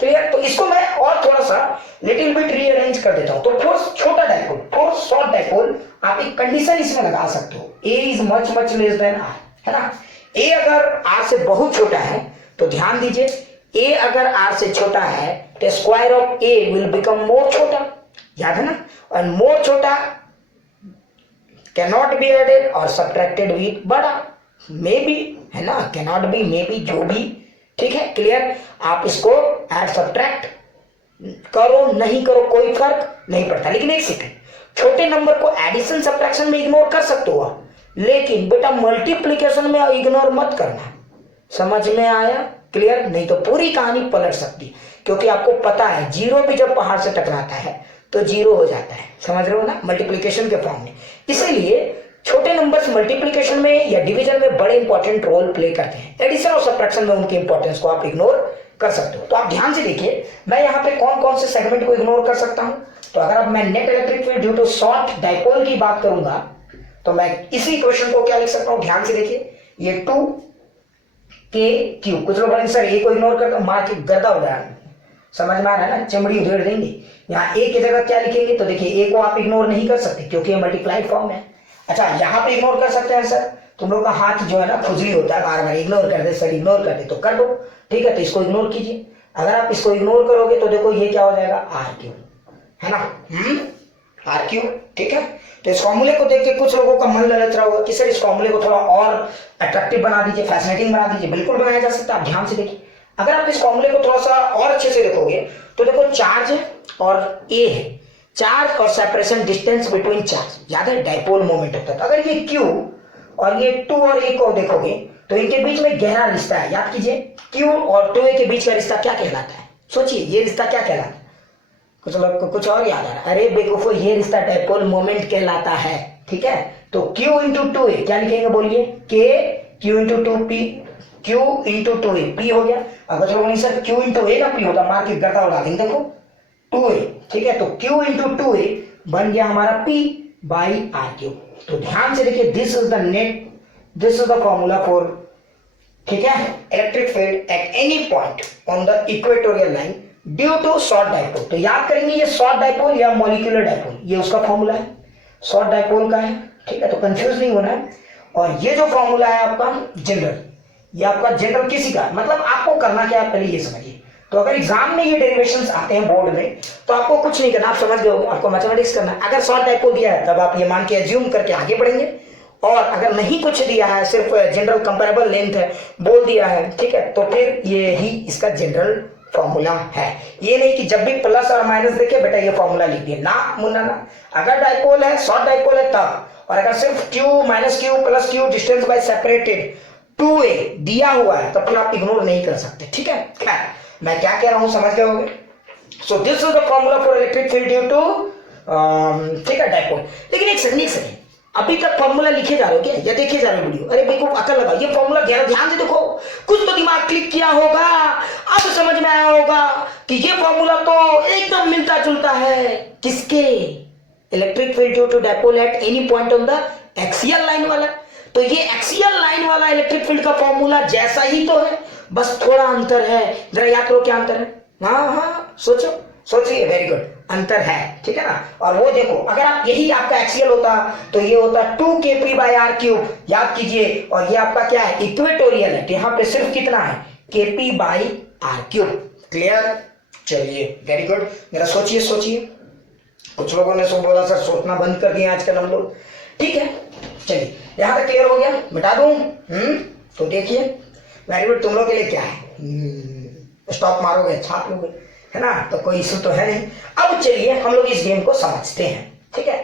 क्लियर? तो इसको मैं और थोड़ा सा लिटिल बिट रीअरेंज कर देता हूं। तो फॉर छोटा डायपोल, फॉर शॉर्ट डायपोल, आप एक कंडीशन इसमें लगा सकते हो, A is much much less than R, है ना। ए अगर आर से बहुत छोटा है तो ध्यान दीजिए, ए अगर आर से छोटा है तो square of A will become more छोटा, याद है ना, और मोर छोटा कैनॉट बी एडेड और सब्ट्रैक्टेड विद बड़ा, मे बी, है ना, कैनॉट बी, मे बी, जो भी, ठीक है। क्लियर? आप इसको ऐड सब्ट्रैक्ट करो नहीं करो कोई फर्क नहीं पड़ता, लेकिन एक सेकंड, छोटे नंबर को एडिशन सब्ट्रैक्शन में इग्नोर कर सकते हो, लेकिन बेटा मल्टीप्लीकेशन में इग्नोर मत करना, समझ में आया? क्लियर? नहीं तो पूरी कहानी पलट सकती, क्योंकि आपको पता है जीरो भी जब पहाड़ से टकराता है तो जीरो हो जाता है, समझ रहे हो ना, मल्टीप्लिकेशन के फॉर्म में। इसीलिए छोटे नंबर्स मल्टीप्लिकेशन में या डिवीजन में बड़े इंपॉर्टेंट रोल प्ले करते हैं। एडिशन और सब्ट्रैक्शन में उनके इंपॉर्टेंस को आप इग्नोर कर सकते हो। तो आप ध्यान से देखिए, मैं यहाँ पे कौन कौन से सेगमेंट को इग्नोर कर सकता हूँ। तो अगर अब मैं net electric field due to short dipole की बात करूंगा तो मैं इसी क्वेश्चन को क्या लिख सकता हूँ, ध्यान से देखिए, ये 2 के क्यू। कुछ लोग बोलेंगे सर ए को इग्नोर करता, मार के गर्दा हो जाएगा, समझ में आ रहा है ना, चमड़ी उधेड़ देंगे। यहाँ ए की जगह क्या लिखेंगे, तो देखिए ए को आप इग्नोर नहीं कर सकते क्योंकि ये मल्टीप्लाइड फॉर्म है। अच्छा, यहाँ पे इग्नोर कर सकते हैं सर, तुम लोग का हाथ जो है ना खुजली होता है, बार बार इग्नोर कर दे सर, इग्नोर कर दे, तो कर दो, ठीक है, तो इसको इग्नोर कीजिए। अगर आप इसको इग्नोर करोगे तो देखो ये क्या हो जाएगा, आर क्यू, है ना, आर क्यू, ठीक है। तो इस फॉर्मूले को देख के कुछ लोगों का मन ललच रहा होगा कि सर इस फॉर्मूले को थोड़ा और अट्रैक्टिव बना दीजिए, फैसिनेटिंग बना दीजिए। बिल्कुल बनाया जा सकता है। आप ध्यान से देखिए, अगर आप इस फॉर्मूले को थोड़ा सा और अच्छे से देखोगे तो देखो चार्ज और ए है, चार्ज और सेपरेशन डिस्टेंस बिटवीन चार्ज, याद है डाइपोल मोमेंट होता है। तो अगर ये क्यू और ये 2 और ए को देखोगे तो इनके बीच में गहरा रिश्ता है, याद कीजिए, क्यू और 2a के बीच का रिश्ता क्या कहलाता है, सोचिए ये रिश्ता क्या कहलाता है। कुछ लोग को कुछ और याद आ रहा है, अरे बेवकूफो, ये रिश्ता डाइपोल मोमेंट कहलाता है, ठीक है। तो q इंटू 2a क्या लिखेंगे, बोलिए, k q into 2p, q into 2a, p हो गया। अगर लोग नहीं सर q इंटू a ना p होता, मार के गर्दा उड़ा देंगे, देखो 2a, ठीक है। तो q इंटू 2a बन गया हमारा p बाई आर क्यूब। तो ध्यान से देखिए, this is the net, this is the formula for, ठीक है, electric field at any point on the equatorial line due to short dipole. तो याद करेंगे ये शॉर्ट डाइपोल या मॉलिक्यूलर डाइपोल, ये उसका फॉर्मूला है, शॉर्ट डाइपोल का है, ठीक है, तो कंफ्यूज नहीं होना है। और ये जो फॉर्मूला है आपका जनरल, ये आपका जनरल किसी का, मतलब आपको करना क्या है पहले ये समझिए। तो अगर एग्जाम में ये डेरिवेशंस आते हैं बोर्ड में तो आपको कुछ नहीं करना, आप समझ गए होंगे, आपको मैथमेटिक्स करना है। अगर शॉर्ट डाइपोल दिया है तब आप ये मान के एज्यूम करके आगे बढ़ेंगे, और अगर नहीं कुछ दिया है, सिर्फ जनरल कंपेरेबल लेंथ है बोल दिया है, ठीक है, तो फिर ये ही इसका जनरल फॉर्मूला है। ये नहीं कि जब भी प्लस और माइनस देखे बेटा ये फॉर्मूला लिख दिया, ना मुन्ना ना। अगर डाइपोल है, शॉर्ट डाइपोल है तब, और अगर सिर्फ q minus q plus q distance by separated 2a दिया हुआ है तो फिर आप इग्नोर नहीं कर सकते, ठीक है। खैर मैं क्या कह रहा हूं समझ गए होंगे। So this is the formula for electric field due to, ठीक है, डाइपोल। लेकिन एक सेकंड, अभी तक फॉर्मूला लिखे जा रहे हो क्या, या देखे जा रहे हो वीडियो? अरे बेवकूफ, अकल लगा, ये फॉर्मूला ध्यान से देखो, कुछ तो दिमाग क्लिक किया होगा, अब समझ में आया होगा कि ये फॉर्मूला तो एकदम मिलता जुलता है किसके, electric field due to dipole at any point on the axial line वाला। तो ये एक्सियल लाइन वाला इलेक्ट्रिक फील्ड का फॉर्मूला जैसा ही तो है, बस थोड़ा अंतर है। जरा याद करो क्या अंतर है, हाँ सोचो, सोचिए, वेरी गुड, अंतर है, ठीक है ना। और वो देखो, अगर आप यही आपका एक्सियल होता तो ये होता 2kp बाई आर क्यूब, याद कीजिए, और ये आपका क्या है, इक्वेटोरियल है, तो यहाँ पे सिर्फ कितना है, kp by R cube. Clear? चलिए वेरी गुड, मेरा सोचिए। कुछ लोगों ने सो बोला सर सोचना बंद कर दिया आजकल हम लोग, ठीक है। चलिए यहाँ तक क्लियर हो गया, मिटा दूं, तो देखिए वेरी गुड, तुम लोग के लिए क्या है, स्टॉप मारोगे, छाप लोगे, है ना, तो कोई इशू तो है नहीं। अब चलिए हम लोग इस गेम को समझते हैं, ठीक है।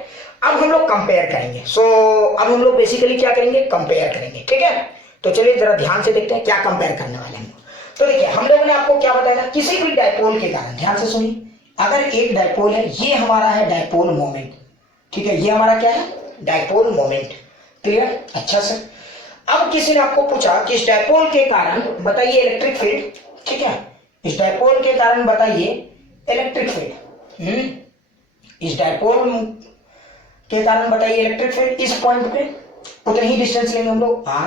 अब हम लोग कंपेयर करेंगे। अब हम लोग बेसिकली क्या करेंगे, कंपेयर करेंगे, ठीक है। तो चलिए जरा ध्यान से देखते हैं क्या कंपेयर करने वाले हैं। तो देखिए हम लोगों ने आपको क्या बताया था, किसी भी डाइपोल के कारण, ध्यान से सुनिए, अगर एक डाइपोल है, ये हमारा है डाइपोल मोमेंट, ठीक है, ये हमारा क्या है, डाइपोल मोमेंट। क्लियर? अच्छा सर, अब किसी ने आपको पूछा कि इस डाइपोल के कारण बताइए इलेक्ट्रिक फील्ड, ठीक है, इस डाइपोल के कारण बताइए इलेक्ट्रिक फील्ड, इस डाइपोल के कारण बताइए इलेक्ट्रिक फील्ड। इस पॉइंट पे उतनी ही डिस्टेंस लेंगे हम लोग r,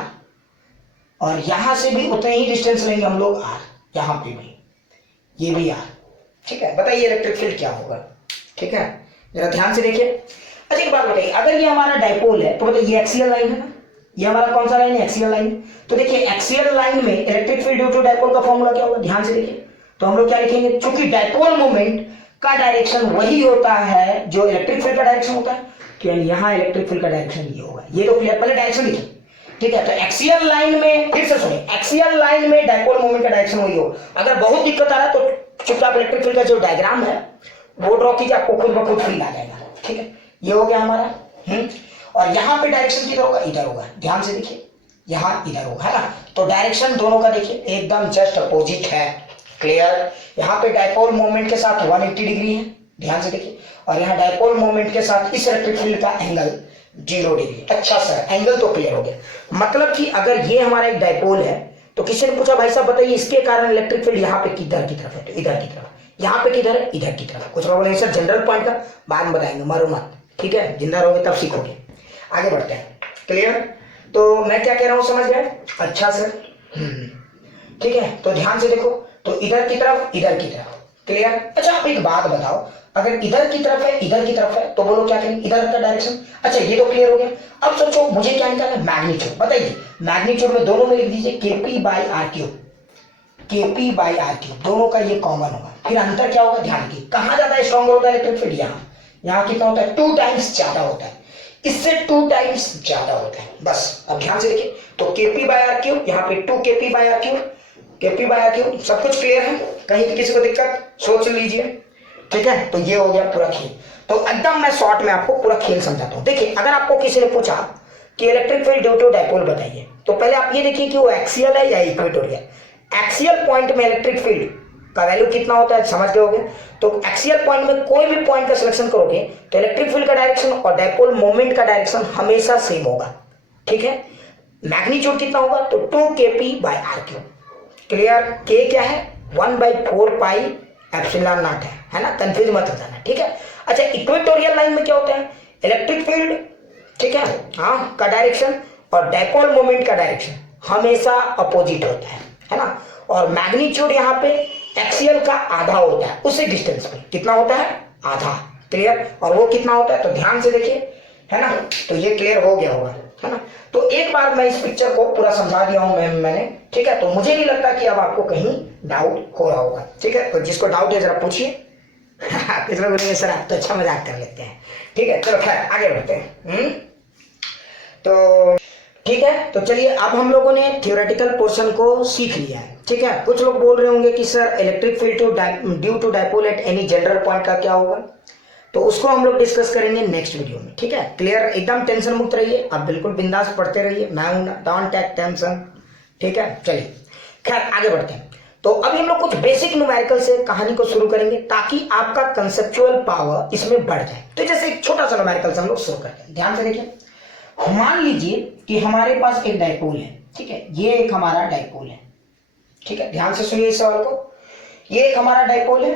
और यहां से भी उतनी ही डिस्टेंस लेंगे हम लोग r, यहां पे भी ये भी r, ठीक है। बताइए इलेक्ट्रिक फील्ड क्या होगा, ठीक है, जरा ध्यान से देखिए। अच्छा एक बात बताइए, अगर ये हमारा डाइपोल है तो बताइए ये एक्सियल लाइन है ना, ये हमारा कौन सा लाइन है, एक्सियल लाइन। तो देखिए एक्सियल लाइन में electric field due to dipole का फॉर्मूला क्या होगा, ध्यान से देखिए। तो हम लोग क्या लिखेंगे, चूंकि डाइपोल मोमेंट का डायरेक्शन वही होता है जो इलेक्ट्रिक फील्ड का डायरेक्शन होता है, तो यानी यहाँ इलेक्ट्रिक फील्ड का डायरेक्शन ये होगा। ये तो क्लियर, पहले डायरेक्शन लिखिए, ठीक है। तो एक्सियल लाइन में, फिर से सुनिए, एक्सियल लाइन में डाइपोल मोमेंट का डायरेक्शन वही होगा। अगर बहुत दिक्कत आ रहा है तो चुपचाप इलेक्ट्रिक फील्ड का जो डायग्राम है वो ड्रॉ कीजिए, आपको खुद ब खुद फील आ जाएगा, ठीक है। ये हो गया हमारा, और यहाँ पे डायरेक्शन किधर होगा, इधर होगा, ध्यान से देखिए, यहाँ इधर होगा, है ना। तो डायरेक्शन दोनों का देखिए एकदम जस्ट अपोजिट है। क्लियर। यहाँ पे डायपोल मोमेंट के साथ 180 डिग्री है, ध्यान से देखिए, और यहाँ डायपोल मोमेंट के साथ इस इलेक्ट्रिक फील्ड का एंगल 0 डिग्री। अच्छा सर, एंगल तो क्लियर हो गया। मतलब कि अगर ये हमारा एक डायपोल है तो किसी ने पूछा भाई साहब बताइए इसके कारण इलेक्ट्रिक फील्ड यहाँ पे किधर की तरफ है, तो इधर की तरफ। यहाँ पे किधर है, इधर की तरफ। कुछ लोग बोलेंगे सर जनरल पॉइंट का बाद में बताएंगे, मरो मत, ठीक है, जिंदा रहोगे तब सीखोगे। आगे बढ़ते हैं। क्लियर। तो मैं क्या कह रहा हूँ समझ गए। अच्छा सर, ठीक है। तो ध्यान से देखो, तो इधर की तरफ, इधर की तरफ। क्लियर। अच्छा आप एक बात बताओ, अगर इधर की तरफ है, इधर की तरफ है, तो बोलो क्या करेंगे, इधर का डायरेक्शन। अच्छा ये तो क्लियर हो गया। अब सोचो मुझे क्या निकालना है, मैग्नीट्यूड। बताइए मैग्नीट्यूड में दोनों में लिख दीजिए KP by R cube. KP by R cube दोनों का ये कॉमन होगा। फिर अंतर क्या होगा, ध्यान रखिए, कहां ज्यादा स्ट्रॉन्ग होता है इलेक्ट्रिक फील्ड, यहाँ कितना होता है, 2 टाइम्स ज्यादा होता है, इससे 2 टाइम्स ज्यादा होता है। बस अब ध्यान से देखिए, तो KP बाई आर क्यूब, यहाँ पे 2 KP by R cube, KP by R cube. सब कुछ क्लियर है, कहीं किसी को दिक्कत सोच लीजिए, ठीक है। तो ये हो गया पूरा खेल। तो एकदम मैं शॉर्ट में आपको पूरा खेल समझाता हूँ। देखिए अगर आपको किसी ने पूछा कि electric field due to dipole बताइए, तो पहले आप ये देखिए कि वो एक्सियल है या इक्वेटोरियल। एक्सियल पॉइंट में इलेक्ट्रिक फील्ड का वैल्यू कितना होता है समझ गए होगे। तो एक्सियल पॉइंट में कोई भी पॉइंट का सिलेक्शन करोगे तो इलेक्ट्रिक फील्ड का डायरेक्शन और डायपोल मोमेंट का डायरेक्शन हमेशा सेम होगा, ठीक है। मैग्नीट्यूड कितना होगा, तो 2 KP by R cube. Clear. K क्या है, 1/4 पाई एप्सिलॉन नॉट है ना, कंफ्यूज मत हो जाना, ठीक है। अच्छा इक्वेटोरियल लाइन में क्या होता है, इलेक्ट्रिक फील्ड, ठीक है, हाँ, का डायरेक्शन और डायपोल मोमेंट का डायरेक्शन हमेशा अपोजिट होता है ना। और मैग्नीट्यूड यहाँ पे एक्सियल का आधा होता है, उसी डिस्टेंस पे कितना होता है, आधा। क्लियर। और वो कितना होता है, तो ध्यान से देखिए, है ना। तो ये क्लियर हो गया होगा, है ना। तो एक बार मैं इस पिक्चर को पूरा समझा दिया हूं मैंने, ठीक है। तो मुझे नहीं लगता कि अब आपको कहीं डाउट हो रहा होगा, ठीक है। तो जिसको डाउट है जरा पूछिए। कुछ लोग बोलेंगे सर आप तो अच्छा मजाक कर लेते हैं, ठीक है। चलो खैर आगे बढ़ते हैं। तो ठीक है, तो चलिए अब हम लोगों ने थियोरेटिकल पोर्शन को सीख लिया है, ठीक है। कुछ लोग बोल रहे होंगे कि sir electric field due to dipole at any general point का क्या होगा, तो उसको हम लोग डिस्कस करेंगे नेक्स्ट वीडियो में, ठीक है। क्लियर। एकदम टेंशन मुक्त रहिए, आप बिल्कुल बिंदास पढ़ते रहिए, मैं हूं ना, डोंट टेक टेंशन, ठीक है। चलिए खैर आगे बढ़ते हैं। तो अभी हम लोग कुछ बेसिक न्यूमेरिकल से कहानी को शुरू करेंगे ताकि आपका कंसेप्चुअल पावर इसमें बढ़ जाए। तो जैसे एक छोटा सा न्यूमेरिकल से हम लोग शुरू करते हैं, ध्यान से देखिए। मान लीजिए कि हमारे पास एक डायपोल है, ठीक है, ये एक हमारा डायपोल है, ठीक है। ध्यान से सुनिए इस सवाल को, ये एक हमारा डायपोल है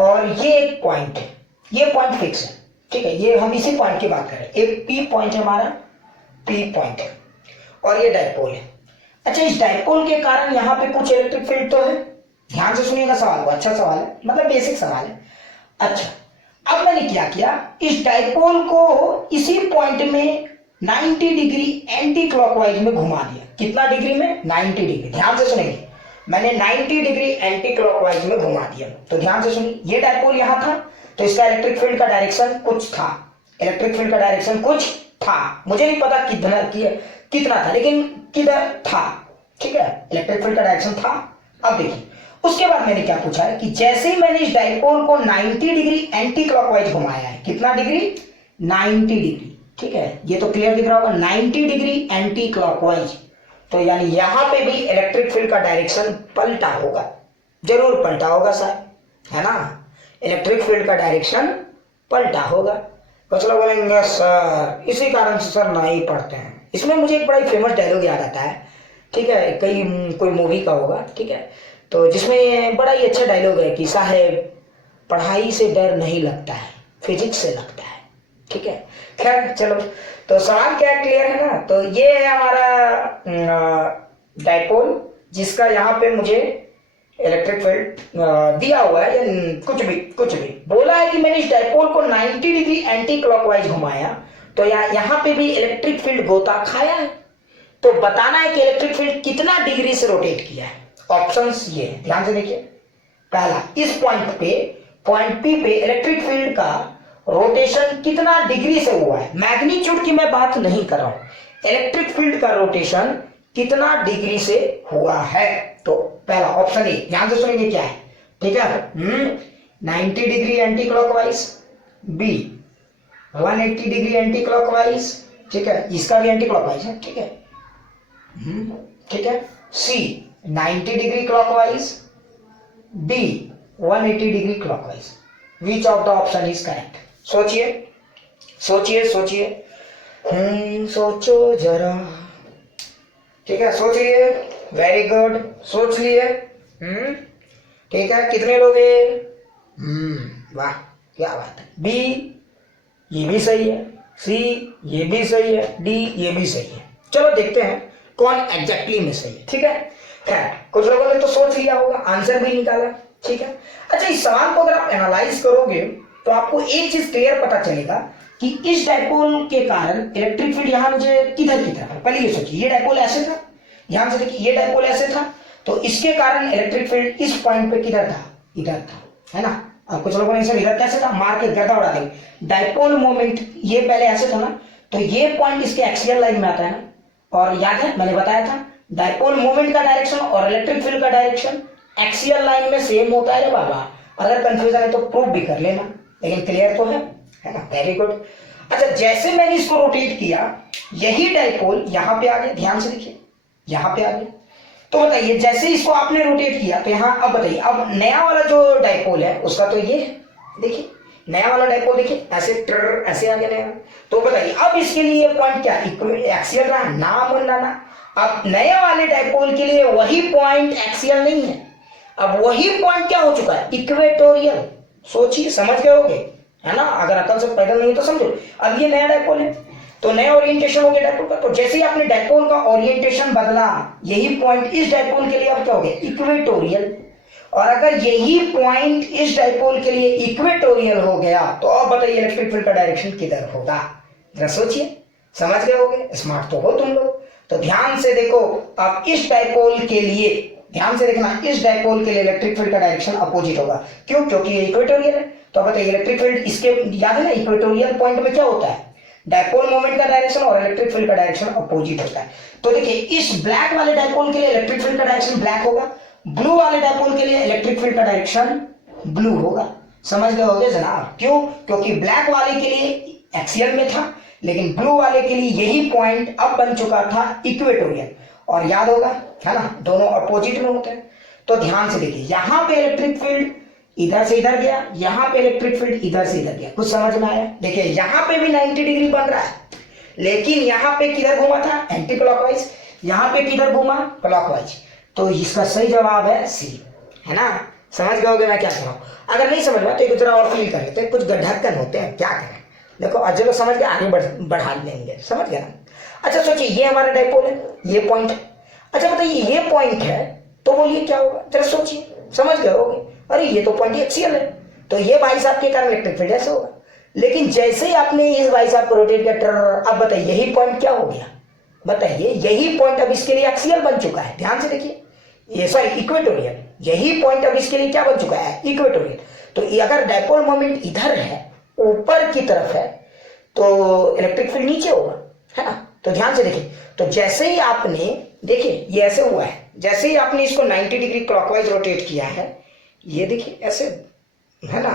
और ये एक पॉइंट है, ये पॉइंट फिक्स है, ठीक है। ये हम इसी पॉइंट की बात कर रहे हैं, एक P पॉइंट है हमारा, P पॉइंट है और ये डायपोल है। अच्छा इस डायपोल के कारण यहाँ पे कुछ इलेक्ट्रिक फील्ड तो है, ध्यान से सुनिएगा सवाल को, अच्छा सवाल है, मतलब बेसिक सवाल है। अच्छा अब मैंने क्या किया, इस डायपोल को इसी पॉइंट में 90 डिग्री एंटी क्लॉकवाइज में घुमा दिया। कितना डिग्री में, 90 डिग्री। ध्यान से सुनिए, मैंने 90 डिग्री एंटी क्लॉकवाइज में घुमा दिया। तो ध्यान से सुनिए, ये डायपोल यहां था तो इसका इलेक्ट्रिक फील्ड का डायरेक्शन कुछ था, इलेक्ट्रिक फील्ड का डायरेक्शन कुछ था, मुझे नहीं पता कितना था, लेकिन किधर था, ठीक है, इलेक्ट्रिक फील्ड का डायरेक्शन था। अब देखिए उसके बाद मैंने क्या पूछा है कि जैसे ही मैंने इस डायपोल को 90 डिग्री एंटी क्लॉकवाइज घुमाया है, कितना डिग्री, 90 डिग्री, ठीक है। ये तो क्लियर दिख रहा होगा, 90 डिग्री एंटी क्लॉकवाइज, तो यानी यहां पे भी इलेक्ट्रिक फील्ड का डायरेक्शन पलटा होगा, जरूर पलटा होगा सर, है ना। इलेक्ट्रिक फील्ड का डायरेक्शन पलटा होगा। कुछ लोग बोलेंगे सर इसी कारण से सर नहीं पढ़ते हैं। इसमें मुझे एक बड़ा ही फेमस डायलॉग याद आता है, ठीक है, कोई मूवी का होगा, ठीक है, तो जिसमें बड़ा ही अच्छा डायलॉग है कि साहेब पढ़ाई से डर नहीं लगता है, फिजिक्स से लगता है, ठीक है। खैर चलो, तो सवाल क्या क्लियर है ना। तो ये है हमारा डायपोल जिसका यहाँ पे मुझे इलेक्ट्रिक फील्ड दिया हुआ है, या कुछ भी बोला है कि मैंने इस डायपोल को 90 डिग्री एंटी क्लॉकवाइज घुमाया, तो यहाँ पे भी इलेक्ट्रिक फील्ड गोता खाया है। तो बताना है कि इलेक्ट्रिक फील्ड कितना डिग्री से रोटेट किया है। ऑप्शंस ये है, ध्यान से देखिए। पहला, इस पॉइंट P पे इलेक्ट्रिक फील्ड का रोटेशन कितना डिग्री से हुआ है। मैग्नीट्यूड की मैं बात नहीं कर रहा हूं, इलेक्ट्रिक फील्ड का रोटेशन कितना डिग्री से हुआ है। तो पहला ऑप्शन ए, ध्यान से सुनिए क्या है, ठीक है। 90 degree anti clockwise, B 180 degree anti clockwise, ठीक है, इसका भी एंटी क्लॉकवाइज है, ठीक है। ठीक है, सी 90 degree clockwise, D 180 degree clockwise. Which of the option is correct? सोचिए सोचिए सोचिए, सोचो जरा, ठीक है, सोचिए, वेरी गुड, सोच लिए। ठीक है, कितने लोग हैं? वाह, क्या बात है। बी ये भी सही है, सी ये भी सही है, डी ये भी सही है। चलो देखते हैं कौन एग्जैक्टली में सही है। ठीक है, कुछ लोगों ने तो सोच लिया होगा, आंसर भी निकाला। ठीक है, अच्छा, इस सवाल को अगर आप एनालाइज करोगे तो आपको एक चीज क्लियर पता चलेगा कि इस डायपोल के कारण इलेक्ट्रिक फील्ड यहां मुझे किधर की तरफ है। पहले ये सोचिए, ये डायपोल ऐसे था, ध्यान से देखिए, ये डायपोल ऐसे था, तो इसके कारण इलेक्ट्रिक फील्ड इस पॉइंट पे किधर था? इधर था, है ना। अब कुछ लोगों ने सर इधर कैसे था, मार के गर्दा उड़ा देंगे। डायपोल मोमेंट ये पहले ऐसे था ना, तो ये पॉइंट इसके एक्सियल लाइन में आता है ना, और याद है मैंने बताया था डायपोल मोमेंट का डायरेक्शन और इलेक्ट्रिक फील्ड का डायरेक्शन एक्सियल लाइन में सेम होता है रे बाबा। अगर कंफ्यूजन है तो प्रूव भी कर लेना, लेकिन क्लियर तो है ना। Very good. अच्छा, जैसे मैंने इसको रोटेट किया, यही डायपोल यहां पे आ गया, ध्यान से देखिए, यहां पे आ गया। तो बताइए, जैसे इसको आपने रोटेट किया तो यहाँ, अब बताइए, अब नया वाला जो डायपोल है उसका तो ये देखिए, नया वाला डायपोल देखिए, ऐसे आ गया नया। तो बताइए, अब इसके लिए पॉइंट क्या एक्सियल रहा? ना। अब नए वाले डायपोल के लिए वही पॉइंट एक्सियल नहीं है, अब वही पॉइंट क्या हो चुका है? इक्वेटोरियल। सोचिए, समझ गए होगे, है ना। अगर अकल से पैदल नहीं तो समझो। अब ये नया डायपोल है, तो नया ओरिएंटेशन हो गया डायपोल का। तो जैसे ही आपने डायपोल का ओरिएंटेशन बदला, यही पॉइंट इस डायपोल के लिए अब क्या हो गया? इक्वेटोरियल। और अगर यही पॉइंट इस डायपोल के लिए इक्वेटोरियल हो गया, तो अब बताइए इलेक्ट्रिक फील्ड का डायरेक्शन किधर होगा? जरा सोचिए, समझ गए होगे, स्मार्ट तो हो तुम लोग। तो ध्यान से देखो, अब इस डायपोल के लिए, ध्यान से देखना, इस डायपोल के लिए इलेक्ट्रिक फील्ड का डायरेक्शन अपोजिट होगा। क्यों? क्योंकि ये इक्वेटोरियल है। तो बताइए इलेक्ट्रिक फील्ड, इसके याद है ना, इक्वेटोरियल पॉइंट में क्या होता है? डायपोल मोमेंट का डायरेक्शन और इलेक्ट्रिक फील्ड का डायरेक्शन अपोजिट होता है। तो देखिए, इस ब्लैक वाले डायपोल के लिए इलेक्ट्रिक फील्ड का डायरेक्शन ब्लैक होगा, ब्लू वाले डायपोल के लिए इलेक्ट्रिक फील्ड का डायरेक्शन ब्लू होगा। समझ गए होगे जनाब? क्यों? क्योंकि ब्लैक वाले के लिए एक्सियल में था, लेकिन ब्लू वाले के लिए यही पॉइंट अब बन चुका था इक्वेटोरियल। और याद होगा, है ना, दोनों अपोजिट में होते हैं। तो ध्यान से देखिए, यहां पे इलेक्ट्रिक फील्ड इधर से इधर गया, यहां पे इलेक्ट्रिक फील्ड इधर से इधर गया। कुछ समझ में आया? देखिए, यहां पे भी 90 डिग्री बन रहा है, लेकिन यहां पे किधर घूमा था? Anti clockwise. यहां पे किधर घूमा? क्लॉकवाइज। तो इसका सही जवाब है सी, है ना। समझ गए होगे मैं क्या कह रहा हूं? अगर नहीं समझ में तो एक जरा और फील कर लेते हैं, कुछ ढक्कन होते हैं, क्या करें। देखो, आज लोग समझ के आगे बढ़ा देंगे, समझ गए ना। अच्छा सोचिए, ये हमारा डायपोल है, ये पॉइंट है। अच्छा बताइए, ये पॉइंट है, तो बोलिए क्या होगा? जरा सोचिए, समझ गए होगे। अरे ये तो पॉइंट एक्सियल है, तो ये भाई साहब के कारण इलेक्ट्रिक फील्ड ऐसे होगा। लेकिन जैसे ही आपने इस भाई साहब को रोटेट किया, अब बताइए यही पॉइंट क्या हो गया? बताइए, यही पॉइंट अब इसके लिए एक्सियल बन चुका है। ध्यान से देखिए, ये सॉरी इक्वेटोरियल। यही पॉइंट अब इसके लिए क्या बन चुका है? इक्वेटोरियल। तो अगर डायपोल मोमेंट इधर है, ऊपर की तरफ है, तो इलेक्ट्रिक फील्ड नीचे होगा, है ना। तो ध्यान से देखिए, तो जैसे ही आपने, देखिए ये ऐसे हुआ है, जैसे ही आपने इसको 90 डिग्री क्लॉकवाइज रोटेट किया है, ये देखिए ऐसे, है ना,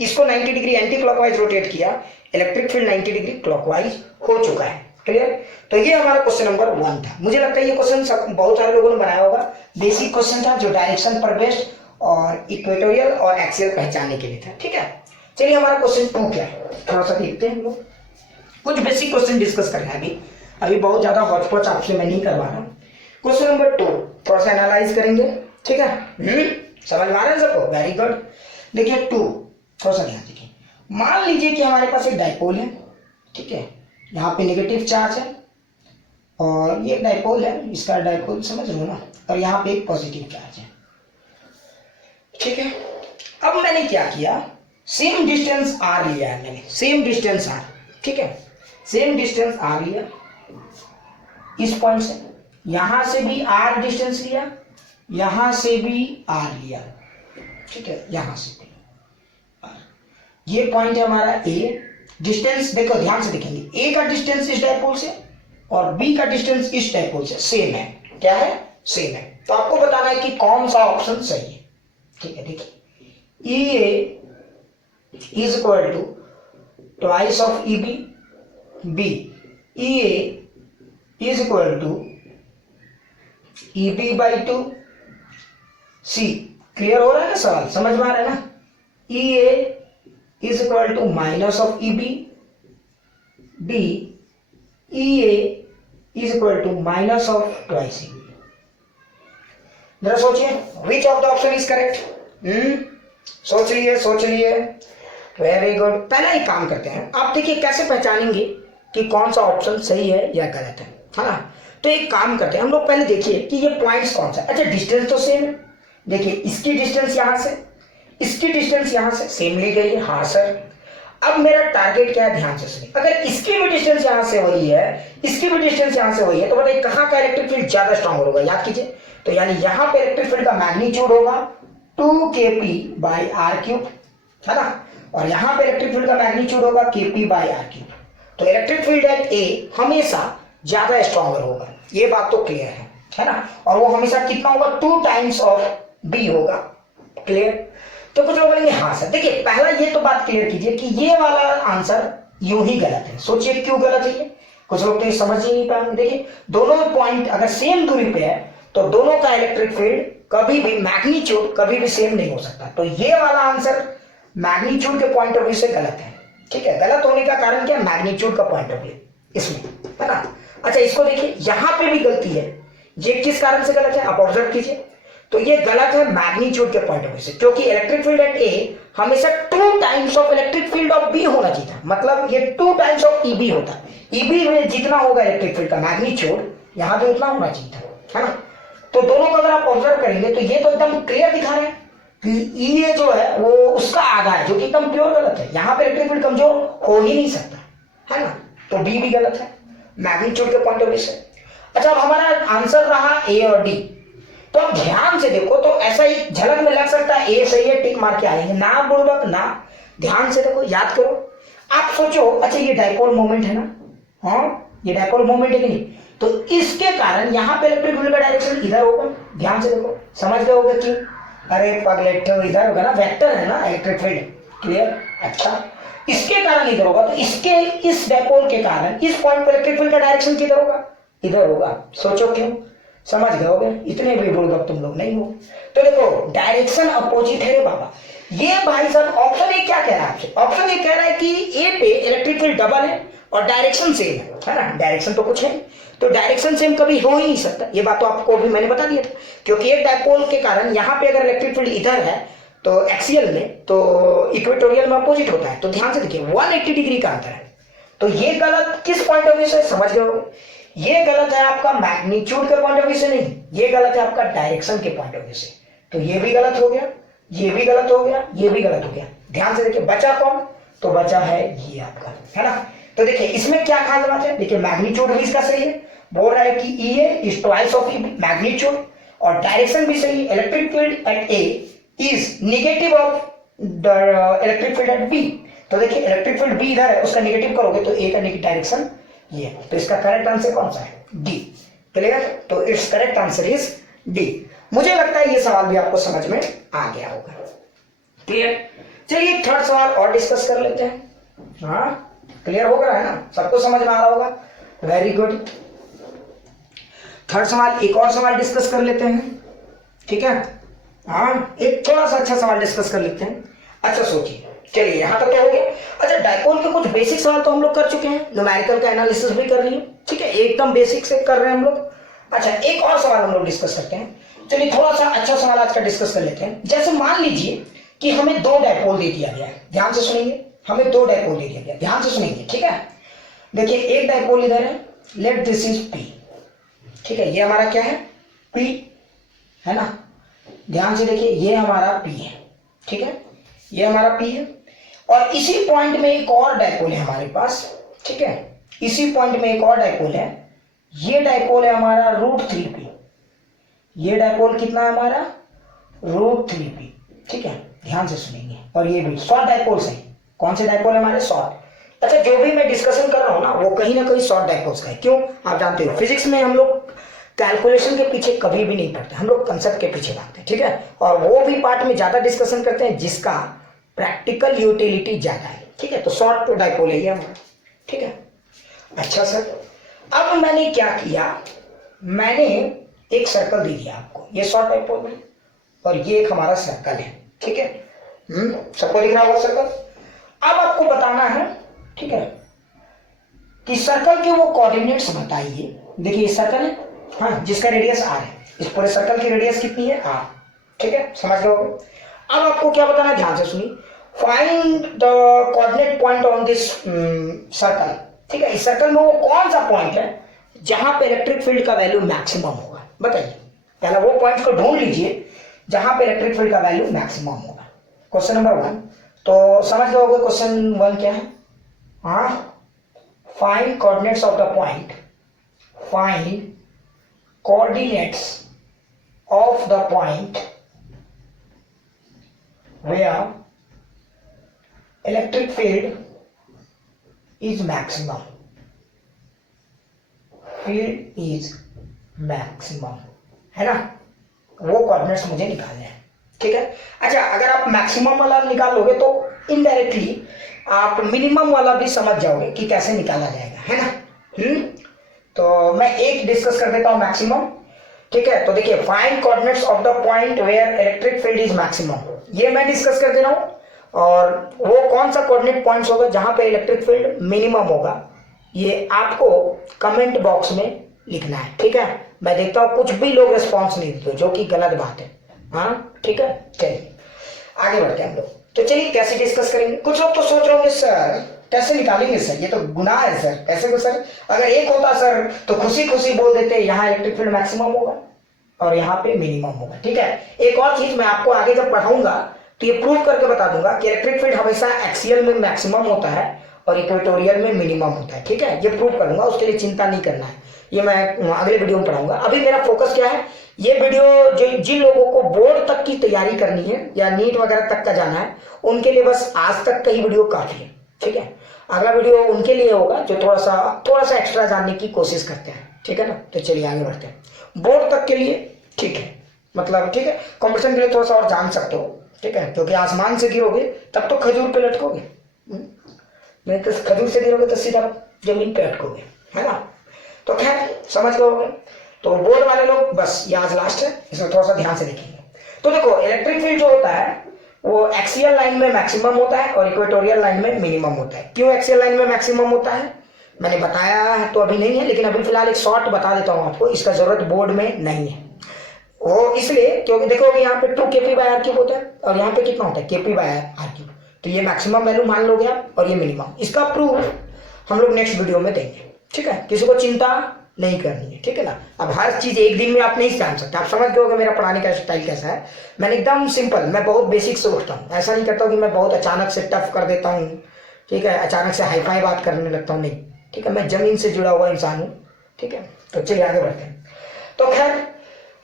इसको 90 डिग्री एंटी क्लॉकवाइज रोटेट किया, इलेक्ट्रिक फील्ड 90 डिग्री क्लॉकवाइज हो चुका है। क्लियर? तो ये हमारा क्वेश्चन नंबर 1 था। मुझे लगता है ये क्वेश्चन बहुत सारे लोगों ने बनाया होगा। बेसिक क्वेश्चन था, जो डायरेक्शन पर बेस्ड और इक्वेटोरियल और एक्सियल पहचानने के लिए था। ठीक है, चलिए हमारा क्वेश्चन 2 क्या है, थोड़ा सा देखते हैं हम लोग। कुछ बेसिक क्वेश्चन डिस्कस करना है अभी बहुत ज्यादा हॉचपॉच आपसे मैं नहीं करवा रहा। क्वेश्चन नंबर 2 थोड़ा सा एनालाइज करेंगे। ठीक है, समझ में आ रहा है सबको? Very good. देखिए 2, थोड़ा सा ध्यान देखिए। मान लीजिए कि हमारे पास एक डायपोल है, ठीक है, यहाँ पे नेगेटिव चार्ज है, और ये डायपोल है, इसका डायपोल समझ लो ना, और यहाँ पे एक पॉजिटिव चार्ज है। ठीक है, अब मैंने क्या किया, सेम डिस्टेंस आर लिया है मैंने, सेम डिस्टेंस आर। ठीक है, सेम डिस्टेंस आर लिया इस पॉइंट से, यहां से भी आर डिस्टेंस लिया, यहां से भी आर लिया। ठीक है, यहां से भी आर। ये पॉइंट है हमारा ए। डिस्टेंस देखो, ध्यान से देखेंगे, ए का डिस्टेंस इस डायपोल से और बी का डिस्टेंस इस डायपोल से सेम है। क्या है? सेम है। तो आपको बताना है कि कौन सा ऑप्शन सही है। ठीक है, देखिए, E A is equal to twice of E B, B E A is equal to EB/2 C। Clear हो रहा है ना, सवाल समझ में आ रहा है ना। EA is equal to minus of EB, B EA is equal to minus of twice EB। जरा सोचिए which of the option is correct. सोच लिए। Very good. पहला एक काम करते हैं, आप देखिए कैसे पहचानेंगे कि कौन सा ऑप्शन सही है या गलत है ना। तो एक काम करते हैं हम लोग, पहले देखिए कि ये पॉइंट्स कौन सा। अच्छा डिस्टेंस तो सेम है, देखिए इसकी डिस्टेंस यहां से, इसकी डिस्टेंस यहां से सेम ली गई है। हाँ सर। अब मेरा टारगेट क्या है, ध्यान से सुनिए। अगर इसकी भी डिस्टेंस यहां से वही है, इसकी भी डिस्टेंस यहां से वही है, तो बताइए कहां का इलेक्ट्रिक फील्ड ज्यादा स्ट्रांग होगा। याद कीजिए, तो यानी यहां पे इलेक्ट्रिक फील्ड का मैग्नीट्यूड होगा 2kp/r3, है ना, और यहां पे इलेक्ट्रिक फील्ड का मैग्नीट्यूड होगा kp/r3। तो इलेक्ट्रिक फील्ड एट ए हमेशा ज्यादा स्ट्रॉन्गर होगा, ये बात तो क्लियर है ना। और वो हमेशा कितना होगा, 2 टाइम्स ऑफ बी होगा। क्लियर। तो कुछ लोग बोलेंगे हाँ सर। देखिए पहला ये तो बात क्लियर कीजिए कि ये वाला आंसर यूं ही गलत है। सोचिए क्यों गलत है ये, कुछ लोग तो ये समझ ही नहीं पाएंगे। देखिए दोनों पॉइंट अगर सेम दूरी पे है तो दोनों का इलेक्ट्रिक फील्ड कभी भी मैग्नीट्यूड कभी भी सेम नहीं हो सकता। तो ये वाला आंसर मैग्नीट्यूड के पॉइंट ऑफ व्यू से गलत है। ठीक है, गलत होने का कारण क्या, मैग्नीट्यूड का पॉइंट ऑफ व्यू इसमें, है ना। अच्छा इसको देखिए, यहां पे भी गलती है। ये किस कारण से गलत है आप ऑब्जर्व कीजिए। तो ये गलत है मैग्नीट्यूड के पॉइंट ऑफ व्यू से, क्योंकि इलेक्ट्रिक फील्ड एट ए हमेशा 2 times of electric field of B होना चाहिए था। मतलब ये 2 टाइम्स ऑफ ईबी होता। ईबी में जितना होगा इलेक्ट्रिक फील्ड का मैग्नीट्यूड, यहां भी उतना होना चाहिए था, है ना। तो दोनों को अगर आप ऑब्जर्व करेंगे तो ये तो एकदम क्लियर दिखा रहे हैं कि ई जो है वो उसका आधा है, जो कि एकदम प्योर गलत है। यहां पे इलेक्ट्रिक फील्ड कमजोर हो ही नहीं सकता, है ना। तो बी भी गलत है मैग्नीट्यूड के पॉइंट ऑफ व्यू से। अच्छा अब हमारा आंसर रहा ए और डी। तो अब ध्यान से देखो, तो ऐसा ही झलक में लग सकता है ए सही है टिक मार के आएंगे ना, बुड़बक ना। ध्यान से देखो, याद करो, आप सोचो अच्छा ये डाइपोल मोमेंट है ना, हाँ ये डाइपोल मोमेंट है कि नहीं। तो इसके कारण यहाँ पे इलेक्ट्रिक फील्ड का डायरेक्शन इधर होगा। ध्यान से देखो, समझ गए होगे कि अरे पगलेट इधर होगा ना, वेक्टर है ना इलेक्ट्रिक फील्ड। क्लियर। अच्छा इसके कारण इधर होगा, तो इसके इस डाइपोल के कारण इस पॉइंट पर इलेक्ट्रिक फील्ड का डायरेक्शन किधर होगा, इधर होगा। सोचो क्यों, समझ गए होगे, इतने भी बुड़बक तुम लोग नहीं हो। तो देखो डायरेक्शन अपोजिट है रे बाबा। ये भाई साहब ऑप्शन ए क्या कह रहा है आपसे, ऑप्शन ए कह रहा है कि ए पे इलेक्ट्रिक फील्ड डबल है और डायरेक्शन सेम है ना। डायरेक्शन तो कुछ है, तो डायरेक्शन सेम कभी हो ही नहीं सकता। ये बात तो आपको भी मैंने बता दिया था, क्योंकि एक डायपोल के कारण यहाँ पे अगर इलेक्ट्रिक फील्ड इधर है तो एक्सियल में, तो इक्वेटोरियल में अपोजिट होता है। तो ध्यान से देखिए 180 डिग्री का अंतर है। तो ये गलत किस पॉइंट ऑफ व्यू से, समझ गए होगे। ये गलत है आपका मैग्नीट्यूड के पॉइंट ऑफ व्यू से नहीं, ये गलत है आपका डायरेक्शन के पॉइंट ऑफ व्यू से। तो ये भी गलत हो गया, ये भी गलत हो गया, ये भी गलत हो गया। ध्यान से देखिए बचा कौन, तो बचा है ये आपका, है ना। तो देखिए इसमें क्या खास बात है, देखिए मैग्नीट्यूड भी इसका सही है, बोल रहा है कि E is twice of magnitude, और डायरेक्शन भी सही, electric field at A is negative of electric field at B. तो देखिए इलेक्ट्रिक फील्ड बी इधर है, उसका नेगेटिव करोगे तो ए का नेगेटिव डायरेक्शन ये। तो इसका करेक्ट आंसर कौन सा है, डी। क्लियर। तो it's correct answer is D. मुझे लगता है ये सवाल भी आपको समझ में आ गया होगा। क्लियर। चलिए थर्ड सवाल और डिस्कस कर लेते हैं। हाँ क्लियर हो गया है ना, सबको समझ में आ रहा होगा। Very good. थर्ड सवाल, एक और सवाल डिस्कस कर लेते हैं, ठीक है। हाँ एक थोड़ा सा अच्छा सवाल डिस्कस कर लेते हैं। अच्छा सोचिए, चलिए यहां तक क्या हो गया। अच्छा डाइपोल के कुछ बेसिक सवाल तो हम लोग कर चुके हैं, न्यूमेरिकल का एनालिसिस भी कर लिए, ठीक है, एकदम बेसिक से कर रहे हैं हम लोग। अच्छा एक और सवाल हम लोग डिस्कस करते हैं। चलिए थोड़ा सा अच्छा सवाल आज का डिस्कस कर लेते हैं। जैसे मान लीजिए कि हमें 2 डाइपोल दे दिया गया है, ध्यान से सुनेंगे, हमें 2 डाइपोल दे दिया गया, ध्यान से सुनेंगे, ठीक है। देखिए एक डाइपोल इधर है, लेट दिस इज पी, ठीक है, ये हमारा क्या है, पी, है ना। ध्यान से देखिए ये हमारा पी है, ठीक है, ये हमारा पी है। और इसी पॉइंट में एक और डाइपोल है हमारे पास, ठीक है, इसी पॉइंट में एक और डाइपोल है। ये डाइपोल है हमारा √3p, ये डाइपोल कितना है हमारा √3p, ठीक है, ध्यान से सुनेंगे। और ये भी शॉर्ट डाइपोल्स है। कौन से डाइपोल है हमारे, शॉर्ट। अच्छा जो भी मैं डिस्कशन कर रहा हूं ना वो कहीं ना कहीं शॉर्ट डाइपोल्स का है। क्यों, आप जानते हो फिजिक्स में हम लोग कैलकुलेशन के पीछे कभी भी नहीं पड़ते, हम लोग कंसेप्ट के पीछे भागते हैं, ठीक है। और वो भी पार्ट में ज्यादा डिस्कशन करते हैं जिसका प्रैक्टिकल यूटिलिटी ज्यादा है, ठीक है। तो शॉर्ट डाइपोल है ये हमारा, ठीक है। अच्छा सर अब मैंने क्या किया, मैंने एक सर्कल दी गया आपको, ये शॉर्ट डाइपोल है और ये एक हमारा सर्कल है, ठीक है। सबको लिखना होगा सर्कल। अब आपको बताना है, ठीक है, कि सर्कल के वो कोऑर्डिनेट्स बताइए। देखिए ये सर्कल है, हाँ, जिसका रेडियस आर है, इस पूरे सर्कल की रेडियस कितनी है, आर, ठीक है, समझ लो। अब आपको क्या बताना है, ध्यान से सुनिए। Find the coordinate point on this circle, ठीक है। इस सर्कल में वो कौन सा पॉइंट है जहां पे इलेक्ट्रिक फील्ड का वैल्यू मैक्सिमम होगा, बताइए। पहले वो पॉइंट को ढूंढ लीजिए जहां पे इलेक्ट्रिक फील्ड का वैल्यू मैक्सिमम होगा। क्वेश्चन नंबर 1, तो समझ लोगे क्वेश्चन 1 क्या है, हाँ, find coordinates of the point, find coordinates of the point where electric field is maximum, field is maximum, है ना, वो कोऑर्डिनेट्स मुझे निकालने हैं, ठीक है। अच्छा, अगर आप मैक्सिमम वाला निकालोगे तो इनडायरेक्टली आप मिनिमम वाला भी समझ जाओगे कि कैसे निकाला जाएगा, है ना। तो मैं एक डिस्कस कर देता हूं मैक्सिमम, ठीक है। तो देखिए, find coordinates of the point where electric field is maximum, ये मैं डिस्कस कर दे रहा हूं। और वो कौन सा कोऑर्डिनेट पॉइंट्स होगा जहां पे इलेक्ट्रिक फील्ड मिनिमम होगा, ये आपको कमेंट बॉक्स में लिखना है, ठीक है। मैं देखता हूं कुछ भी लोग रिस्पॉन्स नहीं देते, जो कि गलत बात है, हाँ, ठीक है। चलिए आगे बढ़ते हैं हम लोग। तो चलिए कैसे डिस्कस करेंगे। कुछ लोग तो सोच रहे होंगे सर कैसे निकालेंगे सर, ये तो गुनाह है सर, कैसे को सर, अगर एक होता सर तो खुशी खुशी बोल देते यहाँ इलेक्ट्रिक फील्ड मैक्सिमम होगा और यहाँ पे मिनिमम होगा, ठीक है। एक और चीज मैं आपको आगे जब पढ़ाऊंगा तो ये प्रूव करके बता दूंगा कि इलेक्ट्रिक फील्ड हमेशा एक्सियल में मैक्सिमम होता है और इक्वेटोरियल में मिनिमम होता है, ठीक है। ये प्रूव करूंगा, उसके लिए चिंता नहीं करना है, ये मैं अगले वीडियो में पढ़ाऊंगा। अभी मेरा फोकस क्या है, ये वीडियो जो जिन लोगों को बोर्ड तक की तैयारी करनी है या नीट वगैरह तक का जाना है, उनके लिए बस आज तक का ही वीडियो काफी है, ठीक है। अगला वीडियो उनके लिए होगा जो थोड़ा सा एक्स्ट्रा जानने की कोशिश करते हैं, ठीक है ना। तो चलिए आगे बढ़ते हैं। बोर्ड तक के लिए ठीक है, मतलब ठीक है, कंपटीशन के लिए थोड़ा सा और जान सकते हो, ठीक है, क्योंकि आसमान से गिरोगे तब तो खजूर पे लटकोगे, नहीं तो खजूर से गिरोगे तो सीधा जमीन पे लटकोगे, है ना। तो खैर समझ लोगे। तो बोर्ड वाले लोग बस ये आज लास्ट है, इसमें थोड़ा सा ध्यान से देखेंगे। तो देखो, इलेक्ट्रिक फील्ड जो होता है वो एक्सियल लाइन में मैक्सिमम होता है और इक्वेटोरियल लाइन में मिनिमम होता है। क्यों एक्सियल लाइन में मैक्सिमम होता है मैंने बताया है तो अभी नहीं है, लेकिन अभी फिलहाल एक शॉर्ट बता देता हूं आपको, इसका जरूरत बोर्ड में नहीं है। वो इसलिए क्योंकि देखोगे यहाँ पे 2 kp/r³ होता है और यहाँ पे कितना होता है kp/r³, तो ये मैक्सिमम वैल्यू मान लोगे आप और ये मिनिमम। इसका प्रूफ हम लोग नेक्स्ट वीडियो में देंगे, ठीक है। किसी को चिंता नहीं करनी है, ठीक है ना। अब हर चीज एक दिन में आप नहीं जान सकते, आप समझ गए मेरा पढ़ाने का स्टाइल कैसा है। मैंने एकदम सिंपल, मैं बहुत बेसिक से उठता हूँ, ऐसा नहीं करता हूँ कि मैं बहुत अचानक से टफ कर देता हूँ, ठीक है, अचानक से हाईफाई बात करने लगता हूँ, नहीं, ठीक है। मैं जमीन से जुड़ा हुआ इंसान हूँ, ठीक है। तो चलिए आगे बढ़ते हैं। तो खैर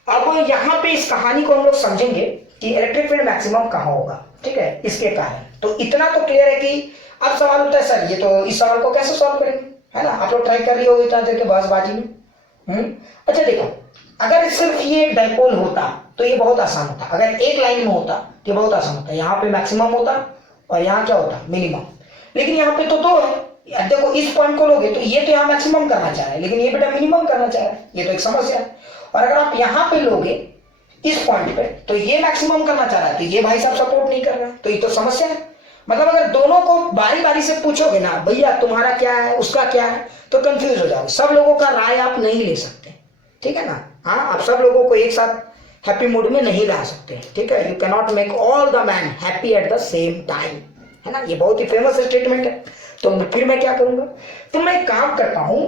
अब यहाँ पे इस कहानी को हम लोग समझेंगे कि इलेक्ट्रिक फील्ड मैक्सिमम कहाँ होगा, ठीक है, इसके कारण। तो इतना तो क्लियर है कि अब सवाल होता है सर ये तो इस सवाल को कैसे सॉल्व करेंगे, है ना। आप लोग ट्राई कर रही होगी इतना देर के बहसबाजी में। अच्छा देखो, अगर सिर्फ ये डाइपोल होता तो ये बहुत आसान होता, अगर एक लाइन में होता तो ये बहुत आसान होता, यहाँ पे मैक्सिमम होता और यहाँ क्या होता मिनिमम। लेकिन यहाँ पे तो 2 है, देखो इस पॉइंट को लोगे तो ये तो यहाँ मैक्सिमम करना चाह रहा है, लेकिन ये बेटा मिनिमम करना चाह रहा है, ये तो एक समस्या है। और अगर आप यहाँ पे लोगे इस पॉइंट पे तो ये मैक्सिमम करना चाह रहा है, तो ये भाई साहब सपोर्ट नहीं कर रहा है, तो ये तो समस्या है। मतलब अगर दोनों को बारी बारी से पूछोगे ना, भैया तुम्हारा क्या है उसका क्या है, तो कंफ्यूज हो जाओगे। सब लोगों का राय आप नहीं ले सकते, ठीक है ना। हाँ, आप सब लोगों को एक साथ हैप्पी मूड में नहीं ला सकते, ठीक है। You can not make all the man happy at the same time, है ना। ये बहुत ही फेमस स्टेटमेंट है। तो फिर मैं क्या करूंगा, तो मैं काम करता हूं,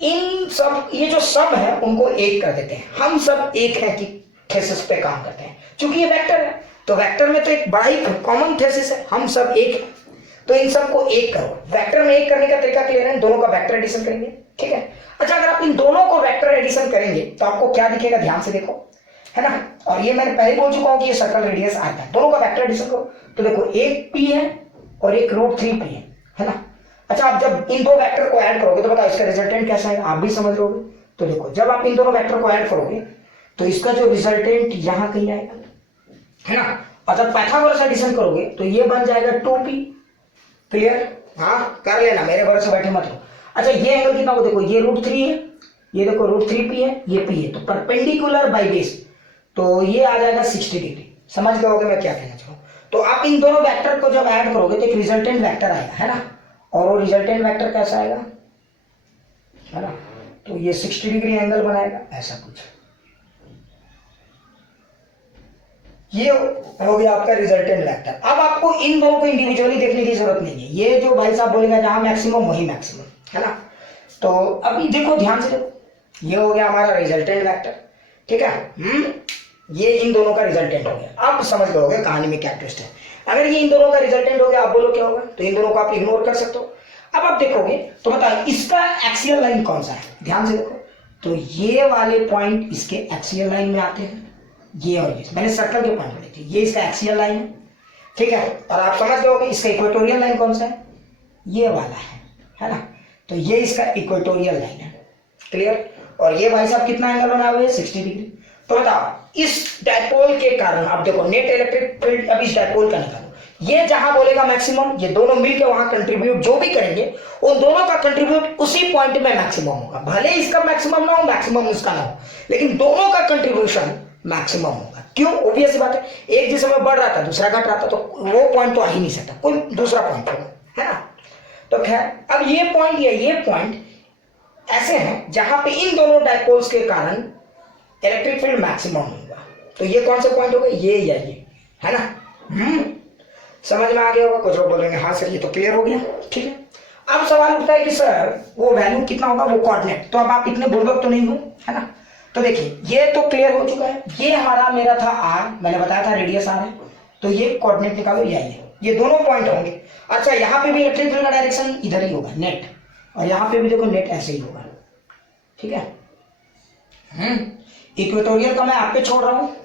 इन सब ये जो सब है उनको एक कर देते हैं। हम सब एक है कि थेसिस पे काम करते हैं, क्योंकि ये वेक्टर है तो वेक्टर में तो एक बड़ा ही कॉमन थेसिस है, हम सब एक है, तो इन सबको एक करो। वेक्टर में एक करने का तरीका क्लियर है, दोनों का वेक्टर एडिशन करेंगे, ठीक है। अच्छा, अगर आप इन दोनों को वेक्टर एडिशन करेंगे तो आपको क्या दिखेगा, ध्यान से देखो, है ना। और ये मैंने पहले बोल चुका हूं कि ये सर्कल रेडियस आता है, दोनों का वेक्टर एडिशन करो तो देखो एक p है और एक √3p है ना। अच्छा, आप जब इन दो वेक्टर को ऐड करोगे तो बताओ इसका रिजल्टेंट कैसा है, आप भी समझ लोगे। तो देखो, जब आप इन दोनों वेक्टर को ऐड करोगे तो इसका जो रिजल्टेंट यहां कहीं आएगा, है ना। और जब पाइथागोरस एडिशन करोगे तो ये बन जाएगा 2p। क्लियर, हाँ कर लेना, मेरे घर से बैठे मत हो। अच्छा, ये एंगल कितना हो, देखो ये √3 है ये देखो √3p है, ये p है, तो परपेंडिकुलर बाई बेस, तो ये आ जाएगा 60 डिग्री। समझ गए होगे मैं क्या कहना चाहूँ। तो आप इन दोनों वेक्टर को जब ऐड करोगे तो एक रिजल्टेंट वेक्टर आएगा, है ना, और वो रिजल्टेंट वेक्टर कैसा आएगा, है ना, तो ये 60 डिग्री एंगल बनाएगा, ऐसा कुछ। ये हो गया आपका रिजल्टेंट वेक्टर। अब आपको इन दोनों को इंडिविजुअली देखने की जरूरत नहीं है, ये जो भाई साहब बोलेगा जहां मैक्सिमम वही मैक्सिमम, है ना। तो अभी देखो ध्यान से देखो, ये हो गया हमारा रिजल्टेंट वेक्टर, ठीक है। ये इन दोनों का रिजल्टेंट हो गया। आप समझ गए कहानी में क्या ट्विस्ट है। अगर ये इन दोनों का रिजल्टेंट हो गया, आप बोलो क्या होगा, तो इन दोनों को आप इग्नोर कर सकते हो। अब आप देखोगे तो बताओ इसका एक्सियल लाइन कौन सा है, ध्यान से देखो, तो ये वाले पॉइंट इसके एक्सियल लाइन में आते हैं, ये और ये मैंने सर्कल के पॉइंट बोले थे, ये इसका एक्सियल लाइन है, ठीक है। और आप समझ गए इसका इक्वेटोरियल लाइन कौन सा है, ये वाला है ना, तो ये इसका इक्वेटोरियल लाइन है, क्लियर। और ये भाई साहब कितना एंगल बना हुआ है, 60 डिग्री। तो बताओ इस डायपोल के कारण, आप देखो नेट इलेक्ट्रिक फील्ड अब इस डायपोल का निकालो, ये जहां बोलेगा मैक्सिमम, ये दोनों मिलकर वहां कंट्रीब्यूट जो भी करेंगे उन दोनों का कंट्रीब्यूट उसी पॉइंट में मैक्सिमम होगा। भले इसका मैक्सिमम ना हो, मैक्सिमम इसका ना हो, लेकिन दोनों का कंट्रीब्यूशन मैक्सिमम होगा। क्यों, ऑब्वियस बात है, एक जिस समय बढ़ रहा था दूसरा घट रहा था, तो वो पॉइंट तो आ ही नहीं सकता, कोई दूसरा पॉइंट होगा, है ना। तो खैर अब ये पॉइंट या ये पॉइंट ऐसे हैं जहां पे इन दोनों डायपोल्स के कारण इलेक्ट्रिक फील्ड मैक्सिमम होगा। तो ये कौन से पॉइंट होगा, ये या ये, है ना। समझ में आ गया होगा। कुछ लोग बोलेंगे हाँ सर ये तो क्लियर हो गया, ठीक है। अब सवाल उठता है कि सर वो वैल्यू कितना होगा, वो कोऑर्डिनेट, तो अब आप इतने बुर्बक तो नहीं हो, है ना। तो देखिए ये तो क्लियर हो चुका है, ये हमारा मेरा था आर, मैंने बताया था रेडियस आर है, तो ये कोऑर्डिनेट निकालो, ये दोनों पॉइंट होंगे। अच्छा यहाँ पे भी इलेक्ट्रिक फील्ड का डायरेक्शन इधर ही होगा नेट, और यहाँ पे भी देखो नेट ऐसे ही होगा, ठीक है। इक्वेटोरियल का मैं आप पे छोड़ रहा हूँ,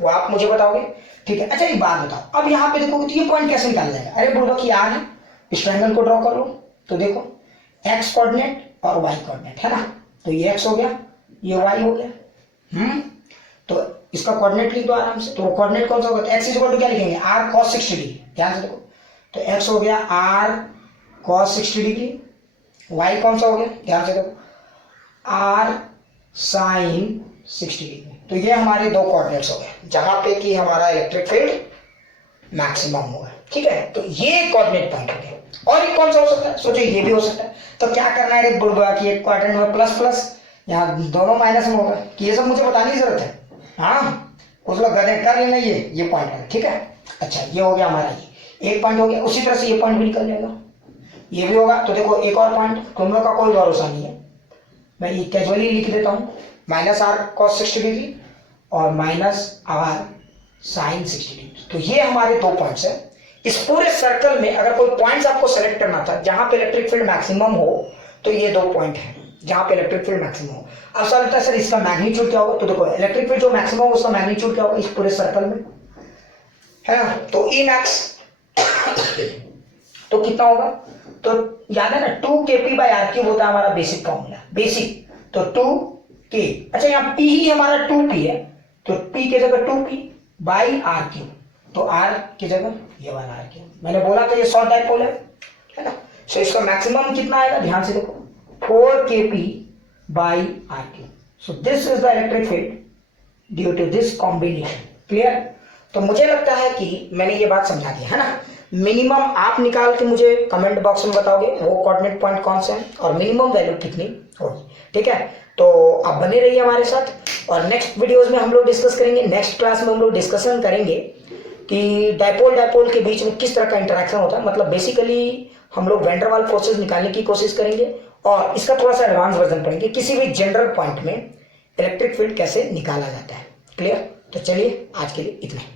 वो आप मुझे बताओगे, ठीक है। अच्छा एक बात बताओ, अब यहाँ पे देखोगे तो ये पॉइंट कैसे निकाल जाएगा। अरे बोलो कि यार है, इस ट्रायंगल को ड्रॉ कर लो, तो देखो एक्स कोऑर्डिनेट और वाई कोऑर्डिनेट, है ना, तो ये एक्स हो गया, ये वाई हो गया। तो इसका कोऑर्डिनेट लिख दो आराम से। तो कोऑर्डिनेट कौन सा होगा, तो एक्स इक्वल टू क्या लिखेंगे, आर कॉस 60 डिग्री, ध्यान से देखो, तो एक्स हो गया आर कॉस 60 डिग्री, वाई कौन सा हो गया, ध्यान से देखो, आर साइन 60 डिग्री। तो ये हमारे दो कोऑर्डिनेट्स हो गए जहां पे कि हमारा इलेक्ट्रिक फील्ड मैक्सिमम होगा, ठीक है। तो ये कोऑर्डिनेट पॉइंट हो गया। और एक कौन सा हो सकता है, सोचो ये भी हो सकता है। तो क्या करना है, बोलूंगा कि एक कोऑर्डिनेट में प्लस प्लस, यहाँ दोनों माइनस में होगा, कि ये सब मुझे बताने की जरूरत है, हाँ कुछ लोग गधे कर लेना, ये पॉइंट है, ठीक है। अच्छा ये हो गया हमारा, ये एक पॉइंट हो गया। उसी तरह से ये पॉइंट भी निकल जाएगा, ये भी होगा। तो देखो एक और पॉइंट, तुम लोग का कोई भरोसा नहीं है, मैं ये कैजुअली लिख देता हूँ, माइनस आर कॉस 60 डिग्री और माइनस आर साइन 60 डिग्री। तो ये हमारे दो पॉइंट्स है। इस पूरे सर्कल में अगर कोई पॉइंट्स आपको सेलेक्ट करना था जहां पे इलेक्ट्रिक फील्ड मैक्सिमम हो, तो ये दो पॉइंट है जहां पे इलेक्ट्रिक फील्ड मैक्सिमम हो। अब सवाल होता है सर इसका मैग्नीट्यूड क्या होगा, तो देखो इलेक्ट्रिक फील्ड जो मैक्सिमम हो उसका मैग्नीट्यूड क्या होगा इस पूरे सर्कल में, है ना। तो ई मैक्स तो कितना होगा, तो याद है ना 2kp/r³ होता है हमारा बेसिक फॉर्मूला, बेसिक, तो 2k। अच्छा यहाँ p ही हमारा 2p है, तो p की जगह 2p/r³, तो r की जगह ये वाला r³। मैंने बोला था ये शॉर्ट डायपोल है ना। सो इसका मैक्सिमम कितना आएगा, ध्यान से देखो 4kp/r³। So this is the electric field due to this combination, clear. तो मुझे लगता है कि मैंने ये बात समझा दी, है ना। मिनिमम आप निकाल के मुझे कमेंट बॉक्स में बताओगे वो कोऑर्डिनेट पॉइंट कौन से हैं और मिनिमम वैल्यू कितनी होगी, ठीक है। तो आप बने रहिए हमारे साथ और नेक्स्ट वीडियोस में हम लोग डिस्कस करेंगे, नेक्स्ट क्लास में हम लोग डिस्कशन करेंगे कि डायपोल के बीच में किस तरह का इंटरेक्शन होता है। मतलब बेसिकली हम लोग वैन डर वाल फोर्सेस निकालने की कोशिश करेंगे और इसका थोड़ा सा एडवांस वर्जन पढ़ेंगे, किसी भी जनरल पॉइंट में इलेक्ट्रिक फील्ड कैसे निकाला जाता है, क्लियर। तो चलिए आज के लिए इतना ही।